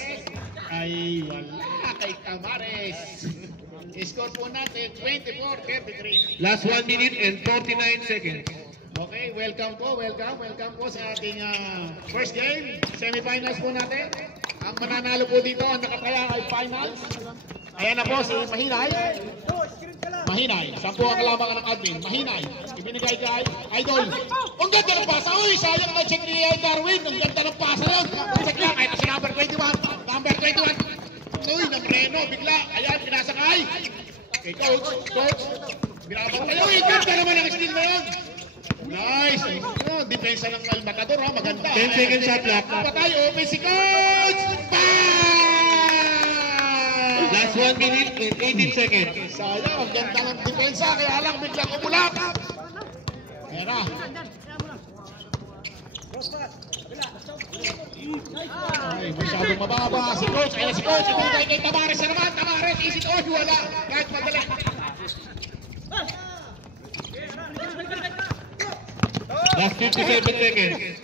ay wala kay Tamares. Score po natin 24-33. Last 1 minute and 49 seconds. Okay, welcome po sa ating first game. Semifinals po natin. Ang mananalo po dito, ang nakataya ay finals. Ayan na po si Mahinay. Mahinay. 10 ang kalamangan ng admin. Mahinay. Ibinigay kay Idol. Ang ganda ng pasa. Uy, sayang ang check ni Darwin. Ang ganda ng pasa yun. Check lang. Kaya si number 21. Number 21. Uy, napreno. Bigla. Ayan, pinasakay. Okay, coach. Coach. Binabantay. Uy, ganda naman ang steal na yun. Nice. Oh, depensa ng Matador ha. Maganda. 10 seconds shot clock. Patay. Open si coach. Last 1 minute and 18 seconds. Sayang, ang ganda ng depensa, kaya lang biglang umulap. Ayan na. Ay, masyadong mababa si coach. Ayan si coach, ito tayo kay Tamares na naman. Tamares, isit off, wala. Kahit madali. Last 57 seconds.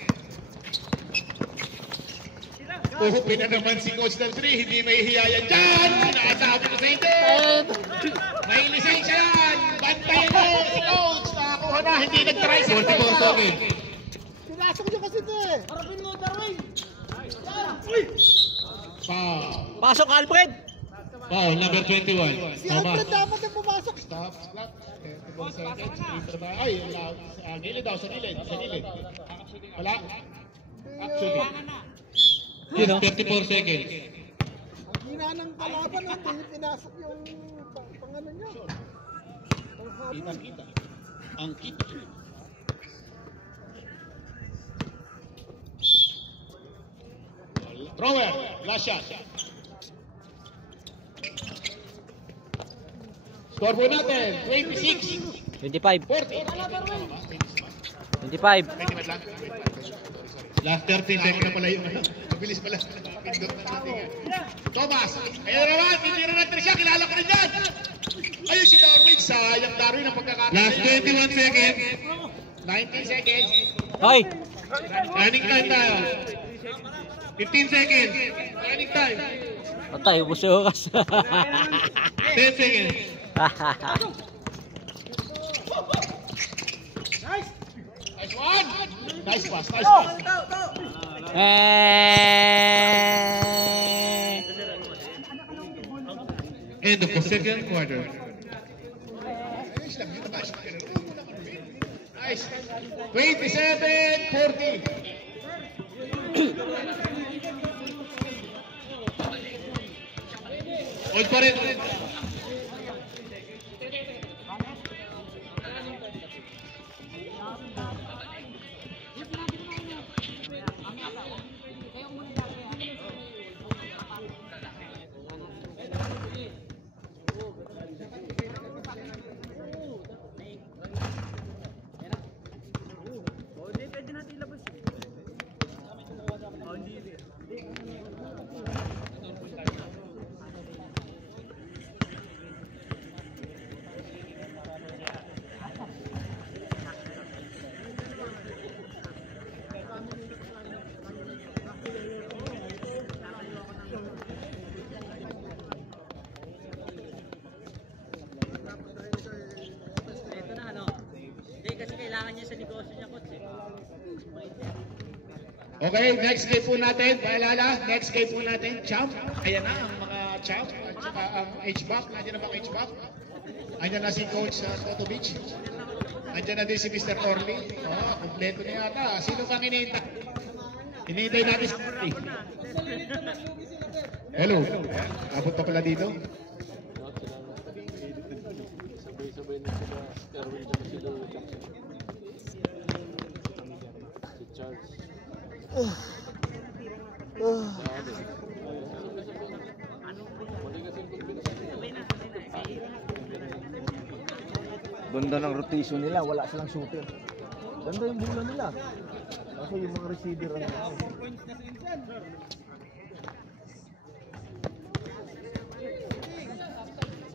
Uhupin na naman si coach ng 3, hindi may hiyayan dyan. Sinasabi ko sa inyo. May lisensya yan. Bantayan mo si coach. Nakakuha na, hindi nag-try sa 44 seconds. Pinasok nyo kasi ito eh. Harapin mo, Darwin! Pasok, Alfred! Foul, number 21. Si Alfred dapat yung pumasok. Stop. 34 seconds. Ay, sa gilid daw, sa gilid. Sa gilid. Wala. Actually. Yes, 34 seconds. Ang hina ng kalaban, hindi pinasok yung pang-ano niya. Kita. Ang kita. Thrower. Last shot. Score po natin. 26. 25. 40. 25. Last 30 seconds. Pala yung mabilis pala. Thomas. Ayun naman. Titira ng Trisha. Kilala ko rin yan. Ayun si Darwin. Sayang Darwin ang pagkakataon. Last 21 seconds. 19 seconds. Hoy! Running time tayo. 15 seconds. Running time. Patay, ubos yung oras. 10 seconds. Nice one. Nice pass. Nice pass. End of the second quarter. Nice. 27-40. Hold pa rin. Okay, next game po natin. Paalala, next game po natin. Champ. Ayan na ang mga champ. At saka ang H-back. Nandiyan na ba ang H-back? Andiyan na si Coach Toto Beach. Andiyan na din si Mr. Orly. Oh, kompleto na yata. Sino pang hinihintay? Hinihintay natin si Orly. Hello. Abot pa pala dito. Sabay-sabay na sila. Erwin at si Lou Jackson. Si Charles. Ganda ng rotation nila, wala silang shooter. Ganda yung bola nila. Kasi yung mga receiver ang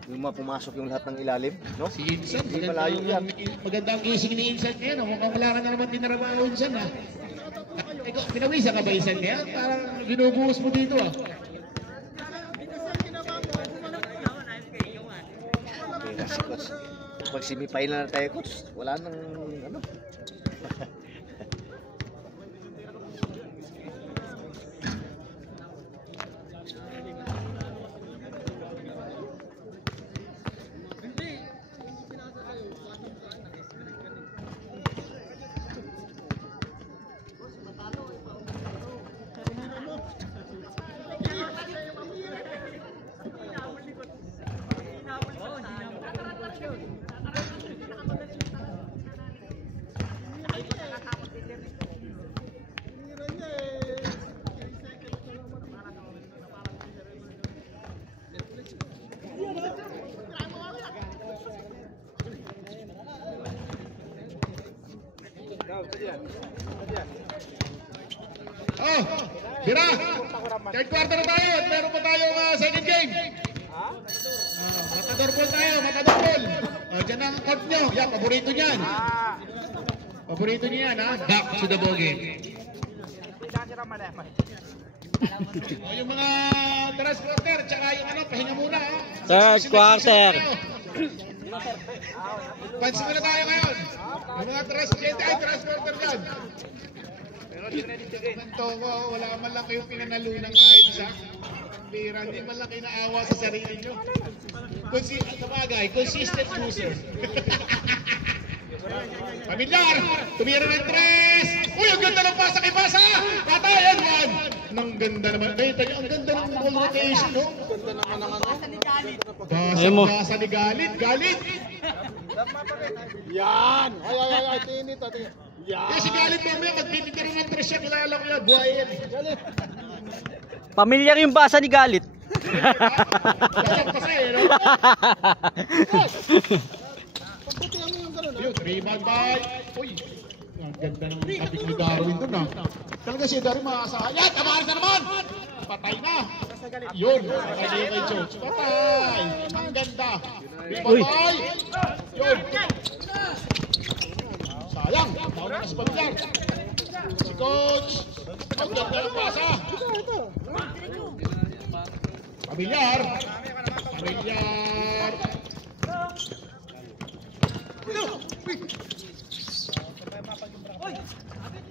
yung mga pumasok yung lahat ng ilalim, no? Si Insan. Hindi malayo yan. Magandang gising ni Insan ngayon. Mukhang wala ka na naman tinarabaho Insan ha. Ikaw, pinawisa ka ba Insan niya? Parang ginubuhos mo dito ah. Kasi coach, pag semi-final na tayo coach, wala nang ano. Oh, Bira. Third quarter na tayo at meron pa tayong second game. Matador ball tayo, matador ball. Diyan ang court nyo. Yan, paborito niyan. Paborito niya yan, ha? Back to the ball game. Yung mga third quarter, tsaka yung pahinga muna, ha? Third quarter. Pansin muna tayo ngayon. Yung mga third quarter dyan. Ito ko, wala man lang kayong pinanalunan kahit isa. Bira, hindi man lang kayo naawa sa sarili nyo. Sabagay, consistent loser. Pamilyar, tumira ng tres. Uy, ang ganda ng pasa kay Pasa. Patayan, one. Ang ganda naman. Ang ganda ng ball rotation, no? Ang ganda naman ng ano. Basa ni Galit. Galit. Yan! Ay, tinit. Yan! Kasi Galit mamaya, magbibigay ng tres siya. Kilala ko yan, buhay yan. Galit. Pamilyar yung basa ni Galit. Galit pa sa'yo, no? Yun, rebound by. Uy, ang ganda ng kapit ni Darwin doon, ha? Talaga si Darwin maasahan. Yan, tamarin na naman! Patay na! Yun, patay na yung kay Jokes. Patay! Ang ganda! Rebound by. Yun! Sayang! Mauna na si Pamilyar. Si Coach! Ang ganda ng pasa! Pamilyar! Pamilyar!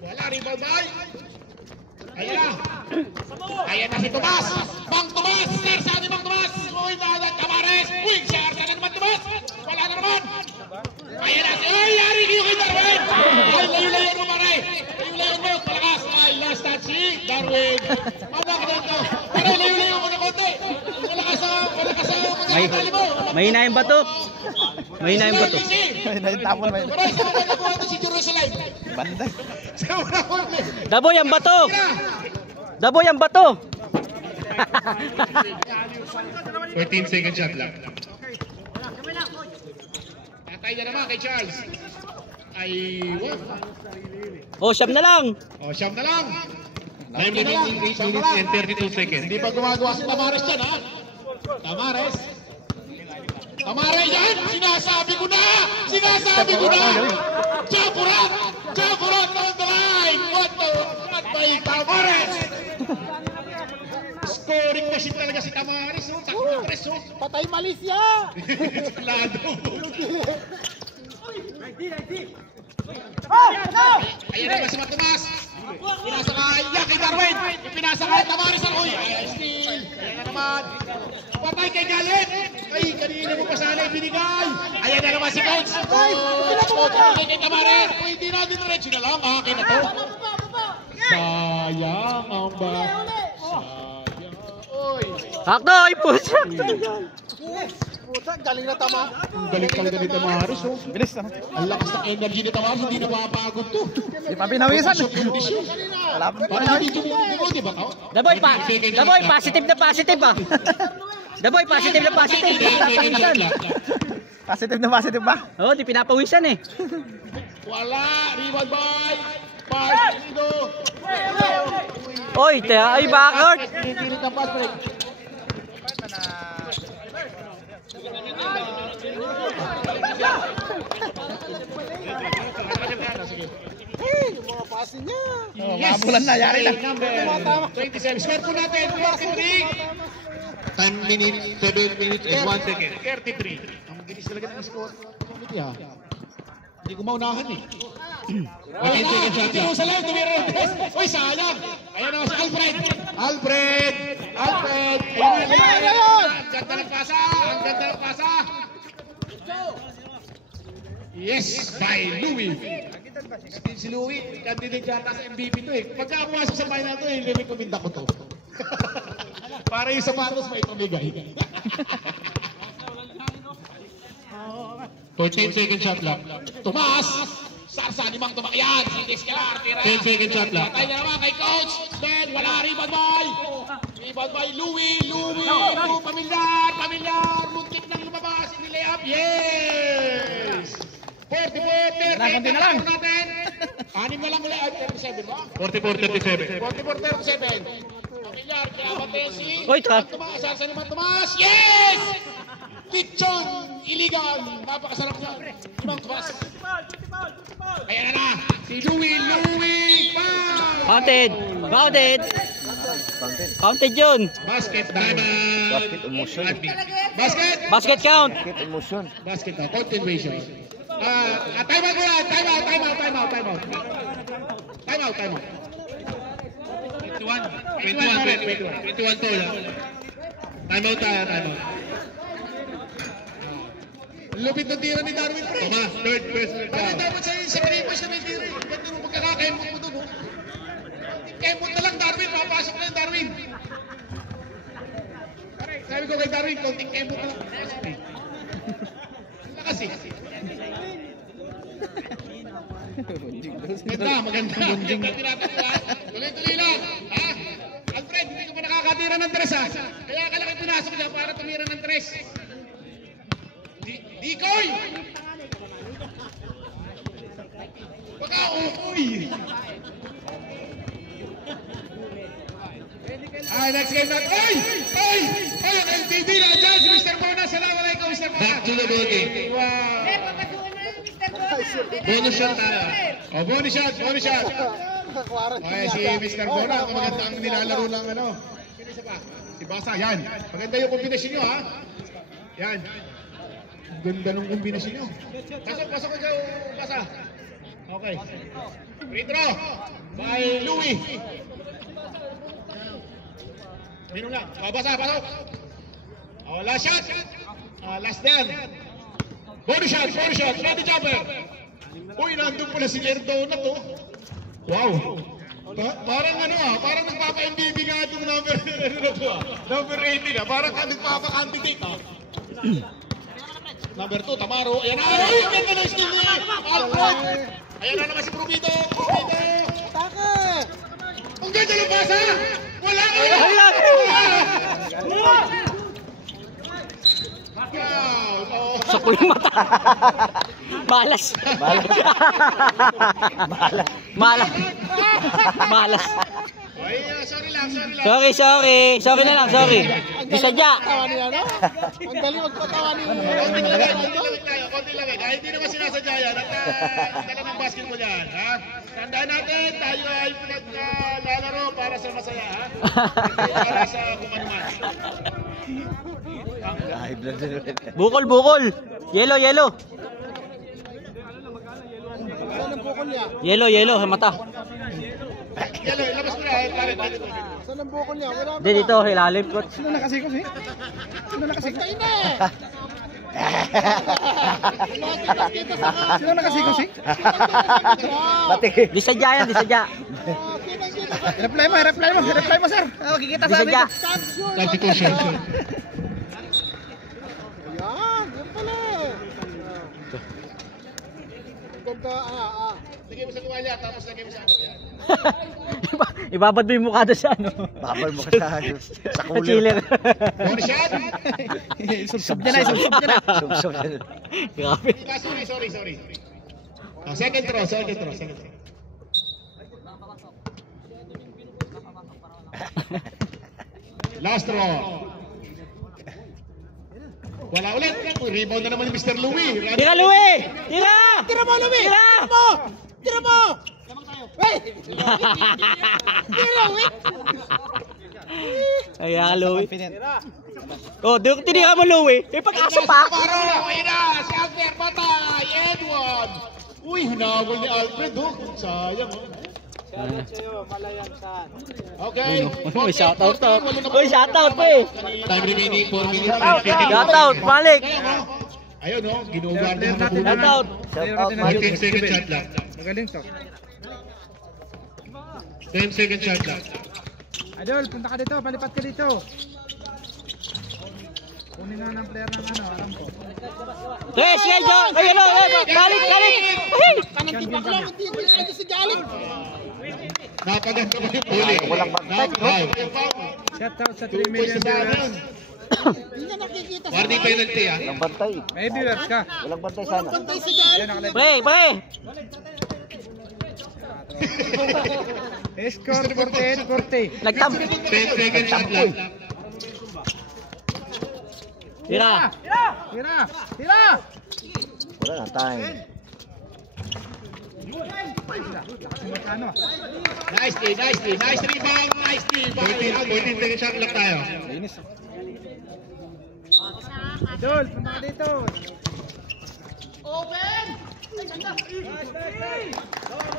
Wala, rebound by. Ayan na. Ayan na si Tomas. Mang Tomas. Saan ni Mang Tomas? Uy, dadat Tamares. Uy, saan na naman Tomas? Wala na naman. Ayan na si... Ay, yari kayo kay Darwin. Ay, layo-layo mo pare. Layo-layo mo. Palakas. Ay, last touch si Darwin. Manda ka dito. Pare, layo-layo mo na konti. Malakas sa... Mahina yung bato. Mahina yung bato. Mahina yung tapon. Pare, sa mga nakuha ito si Jerusalem. Banda. Daboy ang bato. Daboy ang bato. 14 second shot lang. Tatay na naman kay Charles. Ay, what? Oh, siyam na lang. O, siyam na lang. 9 minutes and 32 seconds. Hindi pa gumagawa si Tamares dyan, ha? Tamares. Tamares yan! Sinasabi ko na! Sinasabi ko na! Chapurat! Chapurat on the line! What by Tamares? Scoring machine talaga si Tamares. Takbo tres, oh. Patay Malaysia! Lado. Ayan naman si Matumas. Pinasakay yan kay Darwin. Pinasakay Tamares ang uy. Ay, steal. Ayan na naman. Patay kay Galit. Ay, kanina mo pa sana ibinigay. Ayan na naman si Coach. Coach, kay Tamares. Uy, hindi natin diretso na lang. Akin na to. Sayang ang ba? Sayang. Uy. Hakdoy, pusa. Puta, galing na tama. Ang galing talaga ni Tamares, oh. Bilis na. Ang lakas ng energy ni Tamares, hindi na mapapagod to. Di pa pinawisan. Wala pa Parang hindi pinawisan. tumutubo, di ba to? Daboy pa. Daboy, positive na positive ah. Daboy, positive na positive. Pinapawisan. Positive na positive ba? Oh, di pinapawisan eh. Wala, rebound by Partido. Oy, ay backward. Pinipilit ang pass break. Yung mga pasin niya. Mabulan na, yari na. Number 27. Score po natin, 33. 10 minutes, 7 minutes and 1 second. 33. Ang bilis talaga ng score. Committee, ha? Hindi ko maunahan, eh. 14 second shot lang. Jerusalem, tumira ng test. Uy, sayang. Ayan na si Alfred. Alfred. Alfred. Ayan na. Ang ganda ng pasa. Ang ganda ng pasa. Yes, by Louie. Si Louie, candidate yata sa MVP to eh. Pagka pumasok sa final to, i-recommend ako to. Para yung sapatos may tumigay. 14 second shot lang. Tomas! Sarsa ni Mang Tomas. Yan, si Dexcalar. 10 second shot lang. Patay na naman kay Coach. Then, wala, rebound by. Rebound by Louie. Pamilyar. Muntik nang lumabas. Ini layup. Yes! 44, 30. Konti na lang. Natin. Anim na lang ulit. Ay, 37 ba? 44-37. 44-37. Pamilyar, kaya Matesi. Oy, ta. Asarsa ni Tomas. Yes! Kitchon, iligan. Napakasarap niya. Ibang Tomas. Ayan na. Si Louie. Counted. Counted. Counted yun. Basket time. Basket emotion. Basket. Basket count. Basket emotion. Basket na. Continuation. Time out muna. Time out. 21 to lang. Time out tayo, time out. Lupit na tira ni Darwin Pre. Tama, third first. Bakit dapat sa Greenbush na may tira? Ba't nung magkakakembot mo doon? Kembot na lang Darwin, papasok na yung Darwin. Sabi ko kay Darwin, konting kembot na lang. Kasi. Maganda. Tuloy-tuloy lang. Ha? Alfred, hindi ka pa nakakatira ng tres ha. Kaya ka lang pinasok dyan para tumira ng tres. Dikoy! Baka ukoy! Next game natin. Ay! Ang LTD na dyan si Mr. Bona. Salamat na ikaw, Mr. Bona. Back to the ball game. Wow! Bonus shot tayo. Bonus shot. Okay, si Mr. Bona. Maganda ang nilalaro lang ano. Sino isa pa? Si Basa, yan. Maganda yung kombinasyon nyo ha. Yan. Ganda ng kombinasyon nyo. Pasok ko dyan, Basa. Okay. Free throw by Louie. Minum lang. Basa, pasok. Last shot. Last down. Bonus shot. Ready jumper. Uy, nandun pala si Erdo na to. Wow. Parang parang nagpapa-MBB ka itong number number 18 na. Parang nagpapa-candidate Number 2, Tamaro. Ayan na. Ay, ganda na steal ni Alfred. Ayan na naman si Provido. Ang ganda ng basa. Wala ka. Sa kulong mata. Malas. Ay, sorry lang. Sorry na lang. Di sadya. Ang galing magpatawa ni Konting lamig. Kahit hindi naman sinasadya yan. At dala ng basketball yan. Ha? Tandaan natin, tayo ay pinaglalaro para sa masaya. Ha? Hindi para sa kumanuman. Bukol. Yellow. Yellow, sa mata. Yelo, ilabas mo na. Saan ang bukol niya? Wala Hindi, dito, ilalim. Sino nakasikos eh? Sino nakasikos eh? Di sadya yan. Reply mo sir. Kikita Di sadya. Substitution. Yan pala. Ganda, Lagay mo sa tuwalya, tapos lagay mo sa ano. Yan. Ibabad mo yung mukha doon sa ano. Babal mo ka sa Sa cooler. chiller. Bonus shot. Subsob niya na. Grabe. Sorry. Second throw. Last throw. Wala ulit. Rebound na naman ni Mr. Louie. Tira, Louie! Tira! Tira mo, Louie! Tira mo! Ayan, Louie. Oh, tinira mo, Louie. May pag-asa pa. Tamaro! Ayun na! Si Alfred patay! Edward! Uy, hinabol ni Alfred. Sayang. Okay. Uy, shoutout to. Uy, shoutout po eh. Time remaining 4 minutes. Shoutout, balik. Ayun o, ginuguarda na po. Shoutout. 10 second shot lang. Magaling to. 10 second shot lang. Idol, punta ka dito, palipat ka dito. Kunin nga ng player ng alam ko. Tres, Lejo! Ayun o, galit! Kanang tipak lang, hindi si galit. Napaganda mo yung huli. Walang bantay, Shoutout sa 3 million viewers. Hindi ka nakikita sa Warning penalty ah. Walang bantay. may viewers ka. Walang bantay sana. Yan nakalagay. Pre! Score 48-40. Nagtam. 10 seconds shot clock. Tira. Tira! Wala na time. Nice rebound, nice team. 14 seconds shot clock tayo. Idol, punta dito.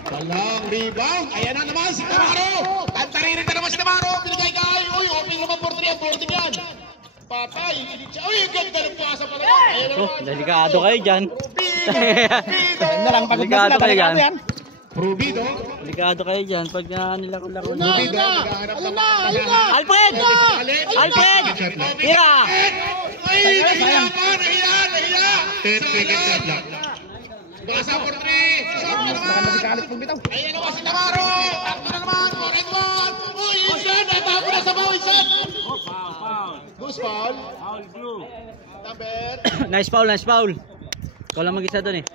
Walang rebound. Ayan na naman si Tamaro. Tantarin na naman si Tamaro. Pinagay kay. Uy, open naman for 3 ang 14 yan. Patay. Uy, ganda ng pasa pa naman. Ayan na Oh, naman. delikado kayo dyan. Na lang pag Delikado kayo dyan. Rubido. Delikado kayo dyan pag nilaro na. Rubido. Naghahanap ng mga Alfred! Alfred! Tira! Ay, nahiya pa. Nahiya. 10 seconds shot clock. Basa for 3. Saan na naman? Ayan naman si Tamaro. Takbo na naman. 4-1. Uy, Insan. Natapo na sa bawa, Insan. Goose foul. Number. Nice foul, nice foul. Ikaw lang mag-isa doon eh.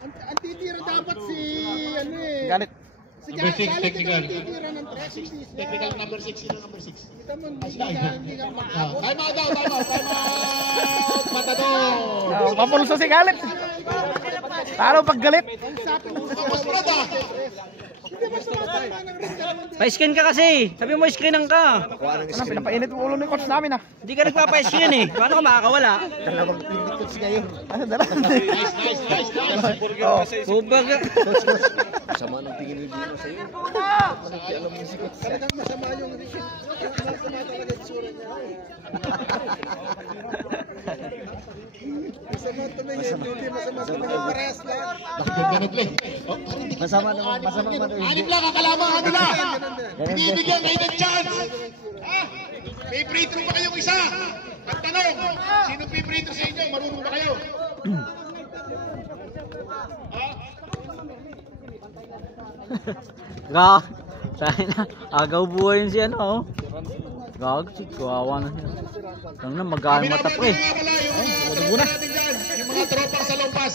Ang titira dapat si ano eh. Galit. Si Number 6, Galit technical. ang titira ng 3. Technical number 6. Sino number 6? Kita mo, hindi ka makakabot. Time out daw. Time out. Matador. Papulso si Galit. Taro pag galit. Mas brada. Pa-screen ka kasi. Sabi mo screenan ka. Ano, pinapainit mo ulo ni coach namin ah. Hindi ka nagpapa-screen eh. Paano ka makakawala? Dalawang pindicots ngayon. Ano dalawa? Oh. Kubag. Sama ng tingin ni Dino sa'yo. Alam mo si Coach. Talagang masama yung masama talaga yung sura niya. Masama tumingin, hindi masama tumingin. Parehas lang. Masama naman ito. Anim lang ang kalamangan nila. Binibigyan kayo ng chance. May free throw pa kayong isa. At tanong, sino may free throw sa inyo? Marunong ba kayo? Ga. Sana agaw buhay yun si ano oh. Gag, si kawawa na siya. Lang na mag-aay mata ko eh. Yung mga tropang sa lompas.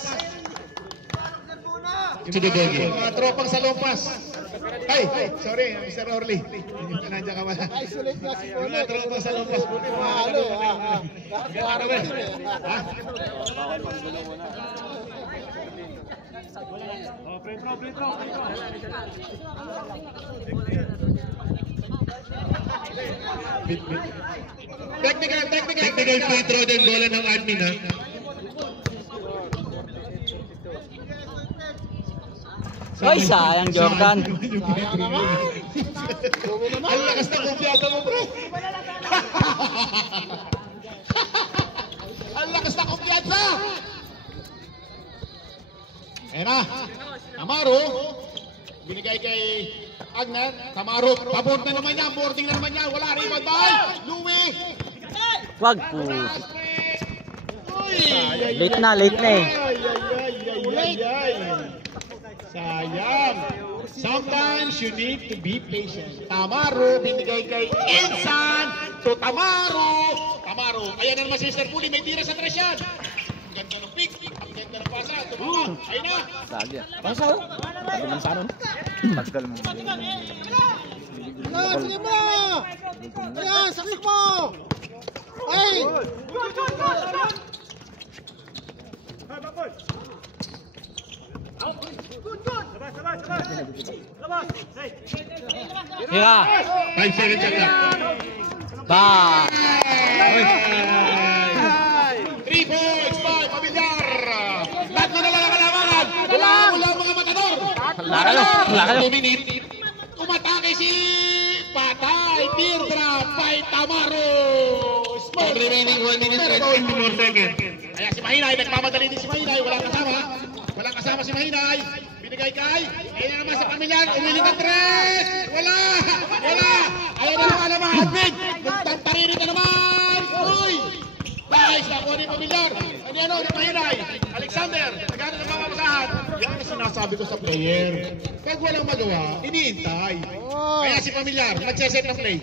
Yung mga tropang sa lompas. Ay, sorry, Mr. Orly. Nandiyan ka ba? Isolate nga si Yung mga tropang sa lompas. Buti mga ano. Technical free throw din bola ng admin ha. Ay, sayang Jordan. Ang lakas na kumpiyato mo bro. Ang lakas na kumpiyansa. Ayan na. Tamaro. Binigay kay Agner. Tamaro. Pabor na naman niya. Boarding na naman niya. Wala rin matay. Louie. Wag po. Late na eh. Sayang. Sometimes you need to be patient. Tamaro, binigay kay Insan. So Tamaro. Ayan na naman si Mr. Puli. May tira sa tres yan. Ang ganda ng pick. Ang ganda ng pasa. Tumama. Ayun na. Lagi ah. Pasa oh. Tabi ng panon. Tagal mo. Sige mo! Ayan, saksak mo! Ay! Tira. 5 seconds shot lang. Ba. 3 points by Pamilyar. Tatlo na lang ang kalamangan. Wala mga matador. Laka. 2 minutes. Umatake si Patay. Tear drop by Tamaro. Small remaining 1 minute and 54 seconds. Kaya si Mahinay, nagmamadali din si Mahinay. Walang kasama si Mahinay. Binigay kay. Ayun na naman sa Pamilyar. Umilit ang tres. Wala. Ayun na naman naman. Admin. Nagtantaririn na naman. Uy. Guys, nakuha ni Pamilyar. Ano, Mahinay. Alexander. Nagano ng mga masahan. Yan ang sinasabi ko sa player. Pag walang magawa, iniintay. Kaya si Pamilyar, nagseset ng play.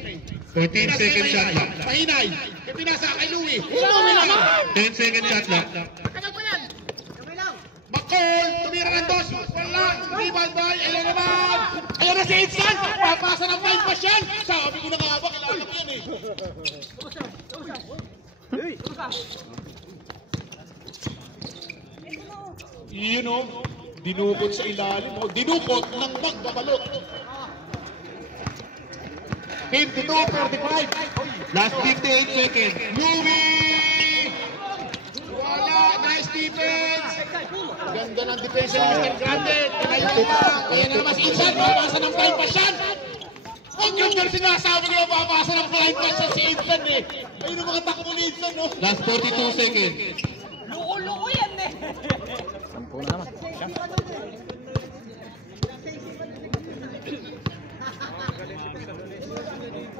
14 seconds shot lang. Mahinay. Pinasa kay Louie. Louie lang. 10 seconds shot lang. Makol, tumira ng dos. Wala. Rebound by. Ayun naman. na si Edson! Papasa ng 9 pass yan! Sabi ko na nga ba, kailangan ko yan eh. Yun o, dinukot sa ilalim o, dinukot ng magbabalot. 52-45. Last 58 seconds. Louie! Wala, nice defense! Ganda ng defense ng Mr. Grande. Kaya na naman si Edson, papasa ng 9 pass yan! Huwag yung sinasabi ko, papasa ng 9 pass yan si Edson eh. Ayun ang mga takbo ni Edson no. Last 42 seconds. Luko-luko yan eh. 10 na naman.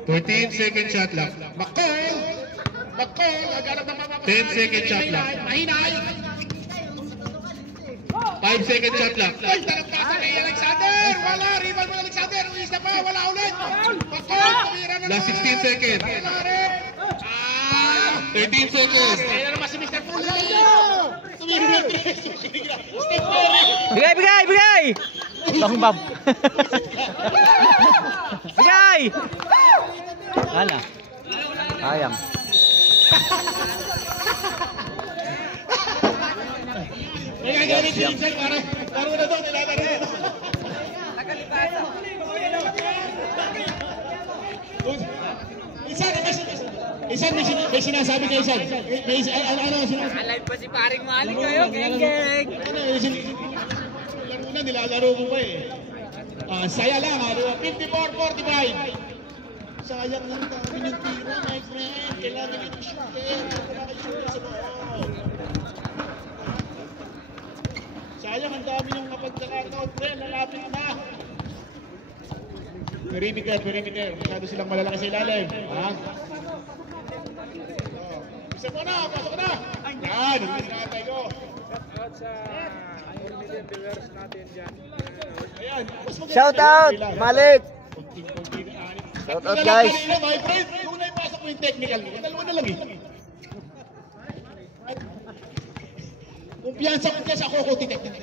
13-second shot lang. Makol! Agad ng mga 10-second shot lang. Mahinay! 5-second shot lang. Ay, tarapasa kay Alexander! Wala! Rival mo Alexander! Uwis na pa! Wala ulit! Makol! Tumira na Last 16 seconds. 13 seconds. Kaya na naman si Mr. Pula! Tumira na 3. Step Curry! Bigay! Bakong bab. Bigay! Ano? Sayang. May gagamit si Edson para laro na doon, nilalaro na doon. Isan, may sinasabi ka Isan? Ano sinasabi? Alive pa si paring Malik kayo, geng-geng. Laro na, nilalaro mo pa eh. Saya lang, 54-45. Sayang lang dami yung tira, my friend. Kailangan yung shoot eh. Kailangan yung sa loob. Sayang ang dami yung kapagkakataon, friend. Lalapit na. Perimeter. Masyado silang malalaki sa ilalim. Ha? Isa mo na, pasok na. Yan, ang sinatay ko. Shout out, Malik! Shout out guys! My friend, kung naipasok mo yung technical mo, dalawa na lang eh. Kumpiyansa ko dyan sa Kokote technical.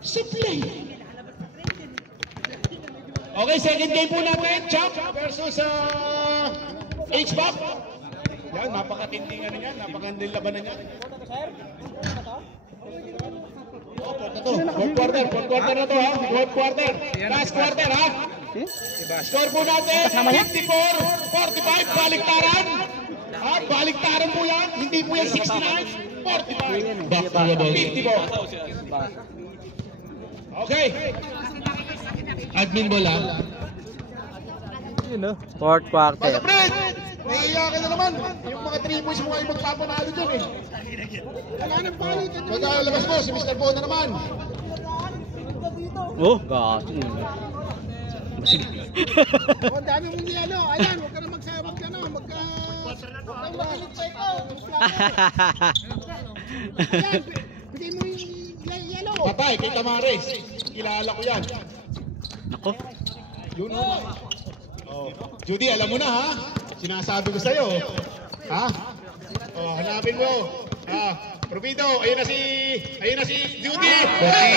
Simple. Okay, second game po natin. Champ versus H-Pop. Yan, napakatinding ano yan, napakanding labanan yan. Fourth quarter na to ha. Fourth quarter. Last quarter ha. Score po natin 54-45. Baliktaran. Ha? Baliktaran po yan. Hindi po yan 69-45. Back to the ball. 54. Okay. Admin ball ha. Fourth quarter. Basta Fred! Naiiyak ka na naman. Yung mga 3 points mo ay magpapanalo dyan eh. Wala nang palitan. Maglalabas mo si Mr. Bo na naman. Oh, gato. Sige. Ang dami mong yelo. Ayan, huwag ka na magsabag ka na. Huwag kang makalit pa ikaw. Ayan, bigay mo yung yelo. Patay kay Tamares. Kilala ko yan. Nako. Yun o. Oh. Judy, alam mo na ha? Sinasabi ko sa'yo. Ha? Oh, hanapin mo. Provido, ayun na si Judy. Patay!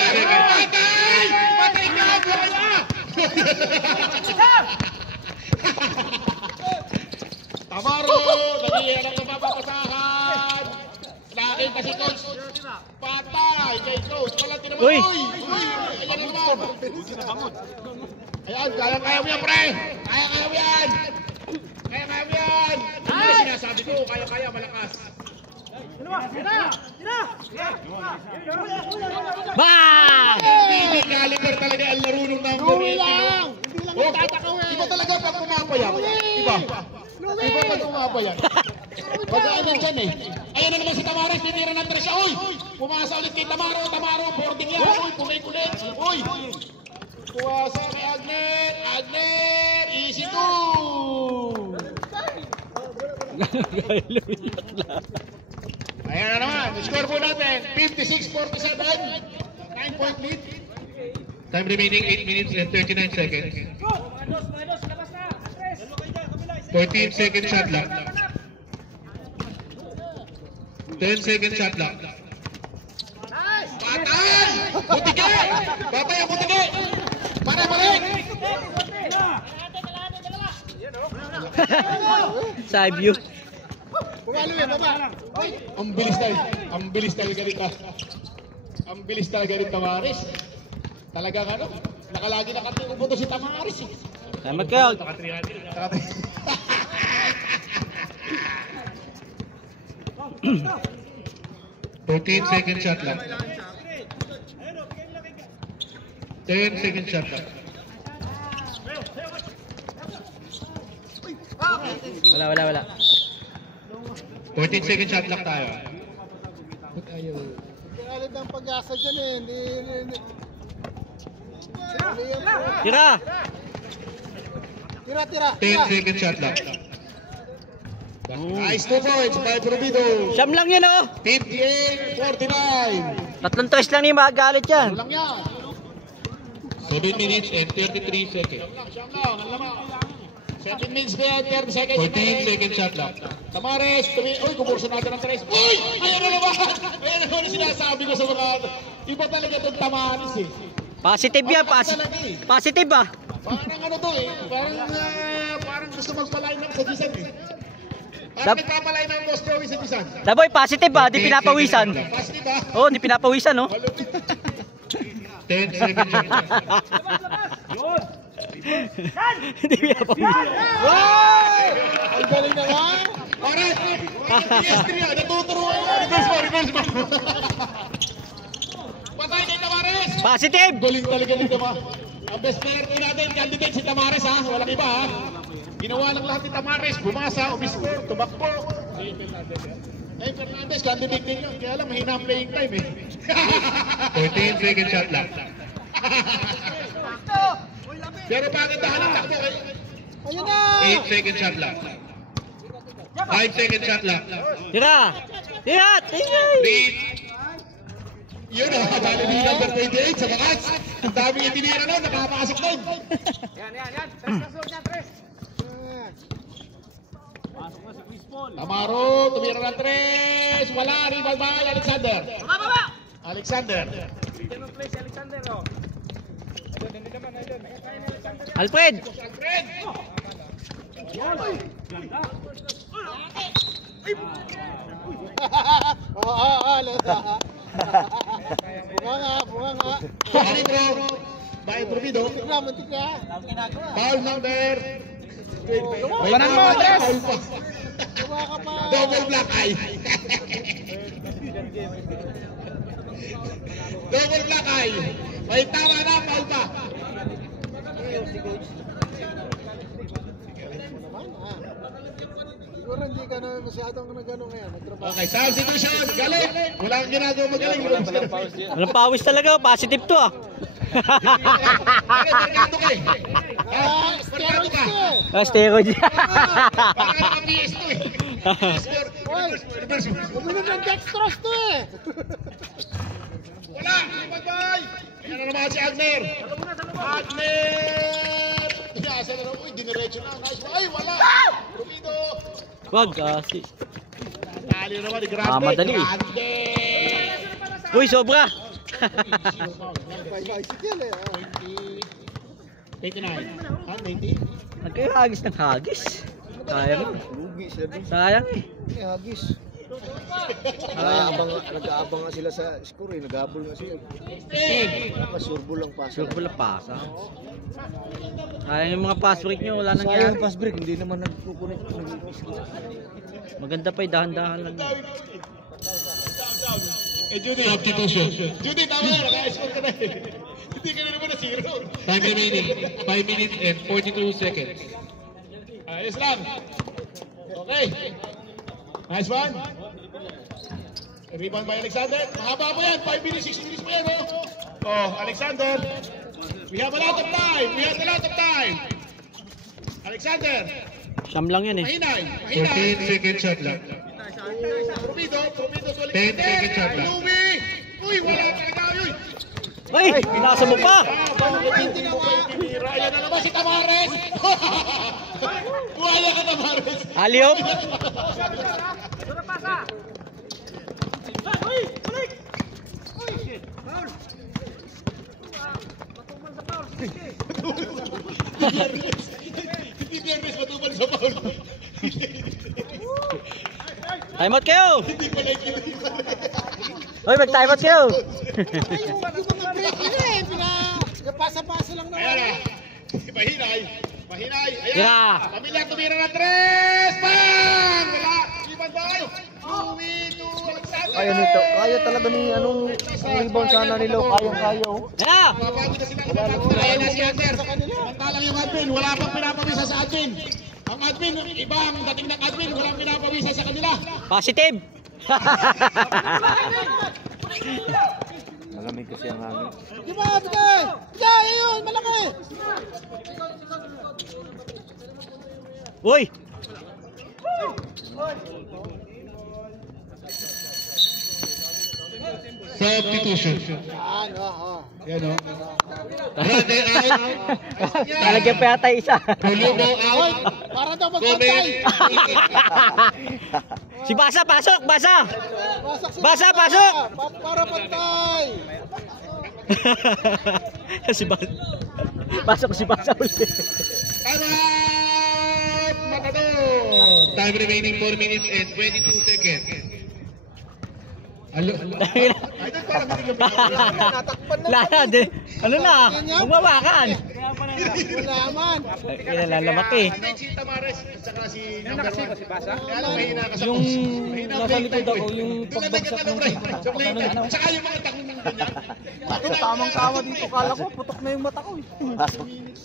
Patay ka! Wala! Tamaro! Naghihilang na mapapasahan! Laking kasi coach! Patay kay coach! Walang tinaman! Uy! Ayan na naman! Ayan, kaya mo yan, pre! Kaya mo yan! Kaya mo yan! Ano yung sinasabi ko? Kaya, malakas! Bang! Hindi caliber talaga ang laro ng number 18. Hindi lang tatakaw eh! Iba talaga pag pumapayan. Iba pag pumapayan. Pag-aanan dyan eh. Ayan na naman si Tamares, tinira ng 3 siya. Uy! Pumasa ulit kay Tamaro, boarding yan. Uy, pumikulit. Uy! Puwasa kay Agner! Easy 2! Ayan na naman, score po natin, 56-47, 9-point lead. Time remaining 8 minutes and 39 seconds. 14 second shot lang. 10 second shot lang. Patay! Butike! Patay ang butike! Pare! side view. Ang bilis talaga dito. Ang bilis talaga rin Tamaris. Talagang ano, nakalagi na kating puto si Tamaris eh. Salamat kayo. 14-second shot lang. 10-second shot lang. Wala. 14-second shot lang tayo. Galit ang pag-asa dyan eh. Tira! Tira. 10-second shot lang. Nice 2 points by Provido. Siyam lang yan oh! 58-49. Tatlong toys lang yung magalit yan. Lang yan. 7 minutes and 33 seconds. Siyam lang, ang lamang. 7 minutes and 30 seconds. 14-second shot lang. Tamares, uy, kuburso natin ang 3. Uy! Ayan na naman! Ayan na naman yung sinasabi ko sa mga... Iba talaga itong Tamares eh. Positive yan, positive ah. Parang ano to eh, parang gusto magpalain ng sa Gisan eh. Parang nagpapalain ng Boss Joey sa Gisan. Daboy, positive ah, di pinapawisan. Positive ah. Oo, di pinapawisan oh. 10 seconds shot lang. Di pinapawisan. Ang galing naman. Parang, PS3 ah, natuturuan mo. Reverse mo. Patay kay Tamares. Positive! Galing talaga nito ba? Ang best player po natin, candidate si Tamares ha. Walang iba ha. Ginawa lang lahat ni Tamares. Bumasa, umiscore, tumakbo. Ay, Fernandez, candidate din yun. Kaya lang, mahina ang playing time eh. 14-second shot lang. Pero bakit dahanan takbo eh? Ayun na. 8-second shot lang. 5-second shot lang. Tira! 3. Yun o, bali ni number 28 sa bakas. Ang daming itinira nun, nakapasok nun. Yan. Tres. Amaro, tumira ng 3. Wala, rebound by Alexander. Baba! Alexander. Play si Alexander, oh. Alfred! Alfred. Bunga nga. Alibro, by Provido. Muntik na. Foul number. Banan mo, Andres! Foul pa. Bunga ka pa. Double black eye. Double black eye. May tama na, foul pa. Siguro hindi ka na masyadong nag-ano ngayon. Nagtrabaho. Okay, substitution. Galing. Wala kang ginagawa magaling. Walang pawis talaga, positive to ah. Merkado ka eh. Steroids ka. to eh. Steroid. Parang naka-PS to eh. Reverse mo. Uminom ng dextrose to eh. Wala. Bye-bye. Ayan na naman si Agner. Agner. Asa na naman. Uy, diniretso na. Nice. Ay, wala. Provido. Wag kasi. Tali naman ni Grande. Madali. Grande. Uy, sobra. Bicycle eh. 89. Ah, 90? Nagkahagis ng hagis. Sayang. Lugi sila dun. Sayang eh. Hagis. Nag-aabang nga sila sa score eh. Nag-aabol nga sila. Masurbol lang pasa. Sure pala pasa. Sayang yung mga pass break nyo, wala nang Sayang yan. pass break. Hindi naman nagkukunik. Maganda pa eh, dahan-dahan lang. Judy. Substitution. Judy, tama na. Naka-score ka na eh. Hindi ka na naman na zero. Time remaining. 5 minutes and 42 seconds. Ayos lang. Okay. Nice one. Rebound by Alexander. Mahaba po yan. 5 minutes, 6 minutes po yan. Oh, Alexander. We have a lot of time. Alexander. Siyam lang yan eh. Mahinay. 14 second shot lang. Provido to Alexander. 10 second shot lang. Uy, wala talaga. Uy. Ay, pinasa mo pa. Ayan na naman si Tamares. Buhaya ka Tamares. Aliop. Hindi Biyernes matubal sa foul. Time out kayo! Hoy, mag-time out kayo! Pasa-pasa lang na. Ayan na. Mahinay. Mahinay. Ayan. Yeah. Pamilya tumira ng 3. Bang! Wala. Iban tayo. Kaya nito, kaya talaga ni anong rebound sana nila, kaya. Ayan! Mapagod na sila. Ayan na si Ander. Samantalang yung admin, wala pang pinapawisa sa admin. Ang admin, iba ang dating ng admin, walang pinapawisa sa kanila. Positive! Malamig kasi ang hangin. Di ba? Bigay! Bigay! Ayun! Malaki! Uy! Substitution. Yan, oo. Yan o. Brother out. Nalagyan pa yata isa. Pulubo out. Para daw magpantay! Si Basa, pasok! Basa! Pasok si Basa, pasok! Para pantay! Si Basa. Pasok si Basa ulit. Time out! Matador. Time remaining 4 minutes and 22 seconds. Alo. Ay, parang hindi lang Natakpan na. Lala, ano na? Umawakan. Wala man. Kinalalamak eh. Si Tamares at saka si number 1. Si Basa? Kaya lang mahina ka sa Yung mahina nasa likod ako, yung pagbagsak ng saka yung mga takong ng ganyan. Tamang-tama dito. Kala ko, putok na yung mata ko.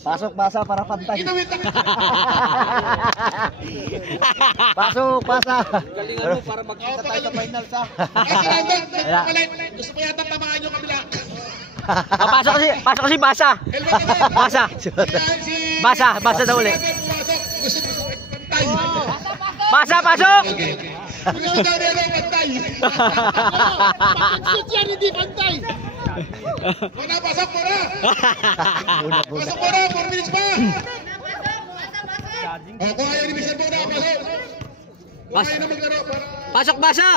Pasok, Basa para pantay. Inawit na. Pasok, Basa. Galingan mo para magkita tayo sa final sa. Gusto ko yata tamaan yung kabila. Pasok si Basa. Basa. Basa daw ulit. Basa, pasok! Gusto daw rin ang pantay. Shoot yan, hindi pantay. Wala, pasok mo na. Pasok mo na, 4 minutes pa. O, kung ayaw ni Mr. Bona, pasok. Kung ayaw na maglaro, Pasok, Basa!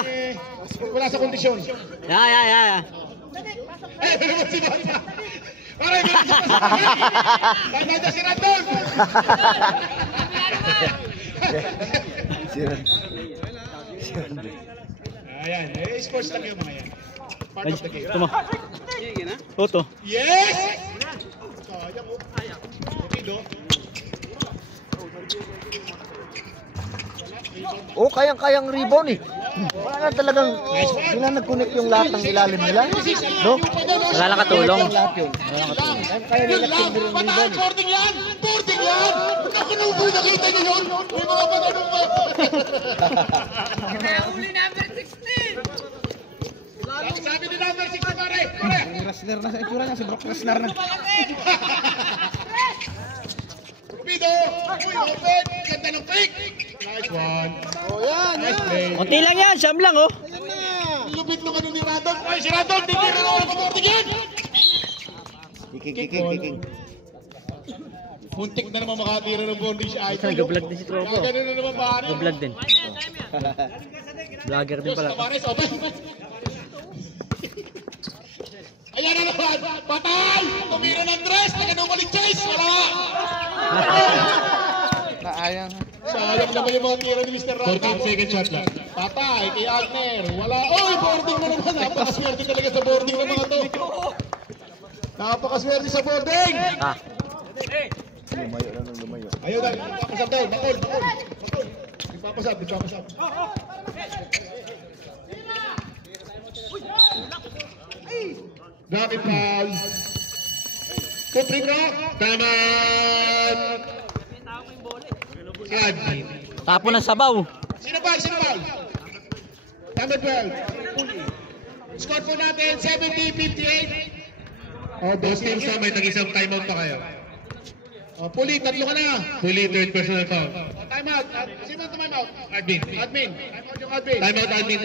wala sa kondisyon. Ya. Eh, naman si Bata. Parang naman si Bata. Tama na si Randon. Ayan, sports lang yung mga yan. Part of the game. Tuma. Toto. Yes! Sayang mo. Okay, do. Oh, kayang-kayang rebound eh. Wala na talagang, hindi na nag-connect yung lahat ng ilalim nila. No? Wala lang katulong. Lahat yun. Kaya nila tingin yung Pataan, rebound. boarding yan! Boarding yan! Nakunubo, nakita niyo yun? May mga patanong pa. Nahuli number 16! Sabi ni number 6 pare. Pare! Wrestler na sa itsura niya. Si Brock Lesnar na. Rubido! Uy, open! Ganda ng pick! Nice one! O yan, Nice yan. play! Konti lang yan, siyam lang oh. Ayan na. Lupit nung ano ni Randon. Ay, si Randon! Hindi na ako boarding yan! Kiking. Muntik na naman makatira ng boarding si Idol. Nag-vlog din si Tropo. Ganun na naman ba? Nag-vlog din. Vlogger din pala. Tamares, open! Ayan na naman! Patay! Tumira ng dress! Naganomaling chase! Wala! Sayang naman yung mga tira ni Mr. Ron. 14 second shot lang. Patay kay Agner. Wala. Oy, boarding na naman. Napakaswerte talaga sa boarding ng mga to. Napakaswerte sa boarding. Lumayo na nung lumayo. Ayaw na. Papasab daw. Bakol. Papasab. Bakit foul? Kupring na. Taman. Admin. Tapo ng sabaw. Sino ba? Number 12. Score po natin 70-58. Both teams na may nag-isang timeout pa kayo. Puli, tatlo ka na. Puli, third personal foul. Timeout. Sino ang timeout? Admin. Timeout yung admin. Timeout admin.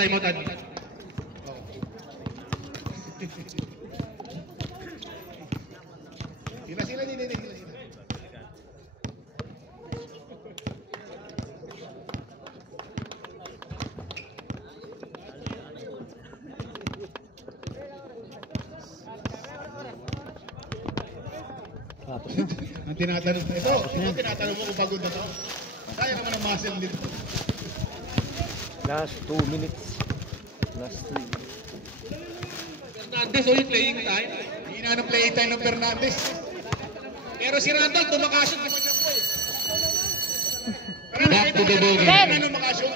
Sila. Ang tinatanong mo ito, tinatanong mo kung pagod na to. Kaya naman ang muscle nito. Last 2 minutes. Last 3. Fernandez, ulit playing time. Hina ng playing time ng Fernandez. Pero si Randall, tumakasyon. Back to the ball. Ano makasyon?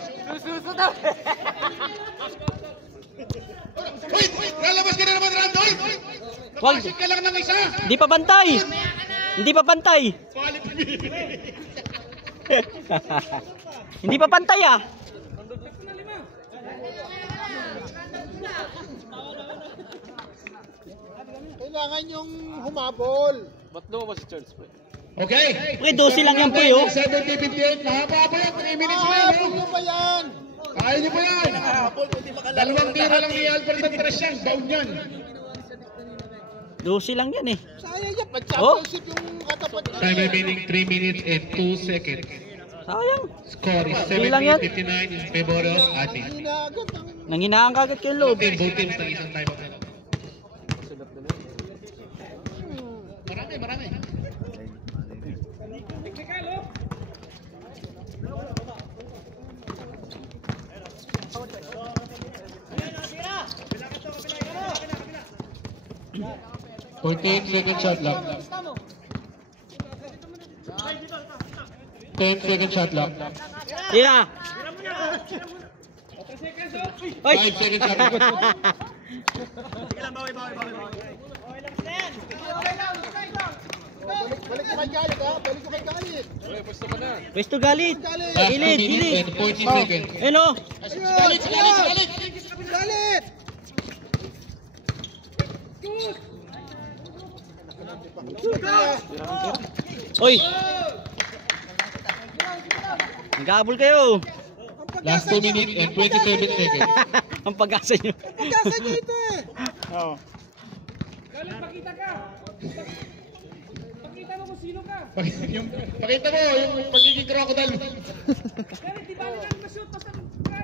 Uy! Lalabas ka na naman, Randall! Nakasyon ka lang ng isa! Hindi pa bantay! Hindi pa bantay! Hindi pa bantay ah! Kailangan yung humabol. Ba't lumabas si Charles pre? Okay. Pre, 12 lang yan pre oh. 70-58. Mahaba pa yan. 3 minutes lang. Habol nyo pa yan. Kaya niyo pa yan. Dalawang tira lang ni Albert ng tres yan. Down yan. 12 lang yan eh. Sayang yan. Pag-championship yung katapat niya. Time remaining 3 minutes and 2 seconds. Sayang. Score is Yun lang yan. 70-59 in favor of Ati. Hinagat ang... Nanghinaan kagad kayo loob. Both teams ng isang time out. Marami. Second shot lang. 10 second shot lang. Tira! 5 second shot lang. Balik ko kay Galit ha. Balik ko kay Galit. Pwesto galit! Last 2 Gilid, minutes gilid! and 14 seconds. Ayun oh! Galit! Galit! Oy! Nag-aabol kayo! Last 2 minutes and 27 seconds. Ang pag-asa nyo. Pagkasa nyo ito eh. Oo. Galit, pakita ka. Pakita mo kung sino ka. Pakita mo yung pagiging crocodile. Galit, di ba lang ma-shoot pa sa try?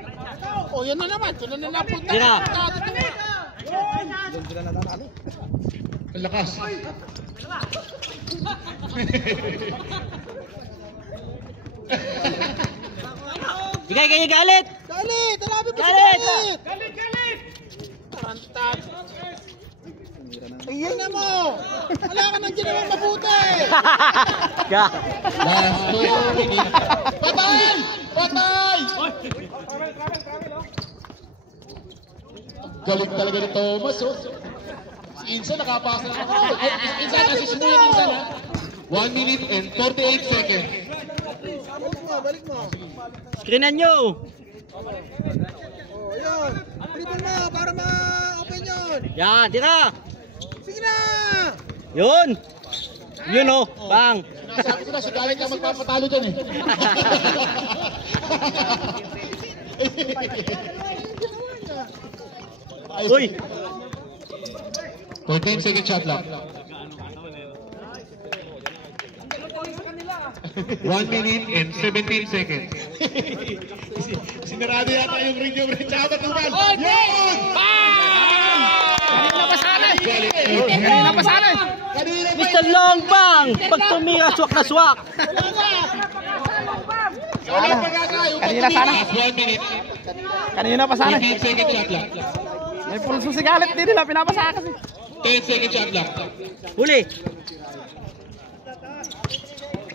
Oh, yan na naman. Ito na napunta. Tira! Ang lakas. Bigay kayo galit! Galit! Hanapin mo si Galit! Galit! Galit! Tarantad. Ayan na mo! Wala ka nang ginawang mabuti! Last 2 minutes. Patay! Patay! Galing talaga ni Thomas, oh. Si Insa nakapasa na ako. Insa, assist mo yun, Insa, ha? 1 minute and 38 seconds. Balik mo, balik mo. Screenan nyo! Oh, ayun. Dribble mo para ma-open yun. Yan, tira! Sige na! Yun! Yun oh! Bang! Sabi ko na, si Galing na magpapatalo dyan, eh. Uy! 14 second shot lang. 1 minute and 17 seconds. Sinarado yata yung ring yung ring. Tsaka batuban. Yun! Kanina pa sana eh! Kanina pa sana eh! Mr. Long Bang! Pag tumira, swak na swak! Wala pag-asa. Kanina sana. 1 minute. Kanina pa sana. 15 second shot lang. May pulso si Galit, hindi nila pinapasa kasi. 10 second shot lang. Huli!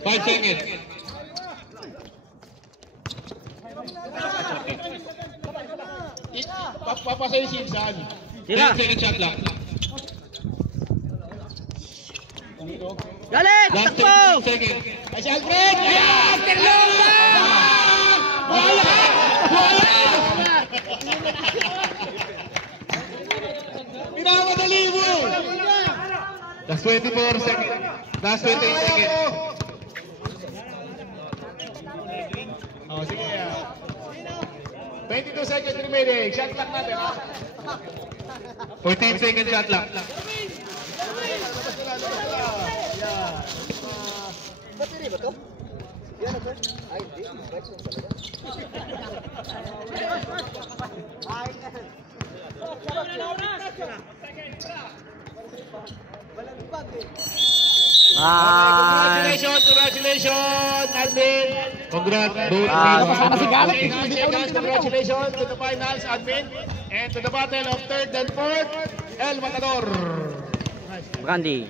5 seconds. Papasay si Insan. Tira! 10 second shot lang. Galit! Last Takbo! 10 seconds. Ay si Alfred! Ayan! Terlonga! Wala! Wala! Pinamadali mo! Last 24 seconds. Last 28 seconds. Oh, sige. 22 seconds remaining. Shot lang natin. 14 seconds shot lang. Battery ba to? Yan ako. Ay, hindi. Bike lang talaga. Ah! Congratulations, Alvin. Congratulations to the finals, admin, and to the battle of third and fourth, El Matador. Brandy.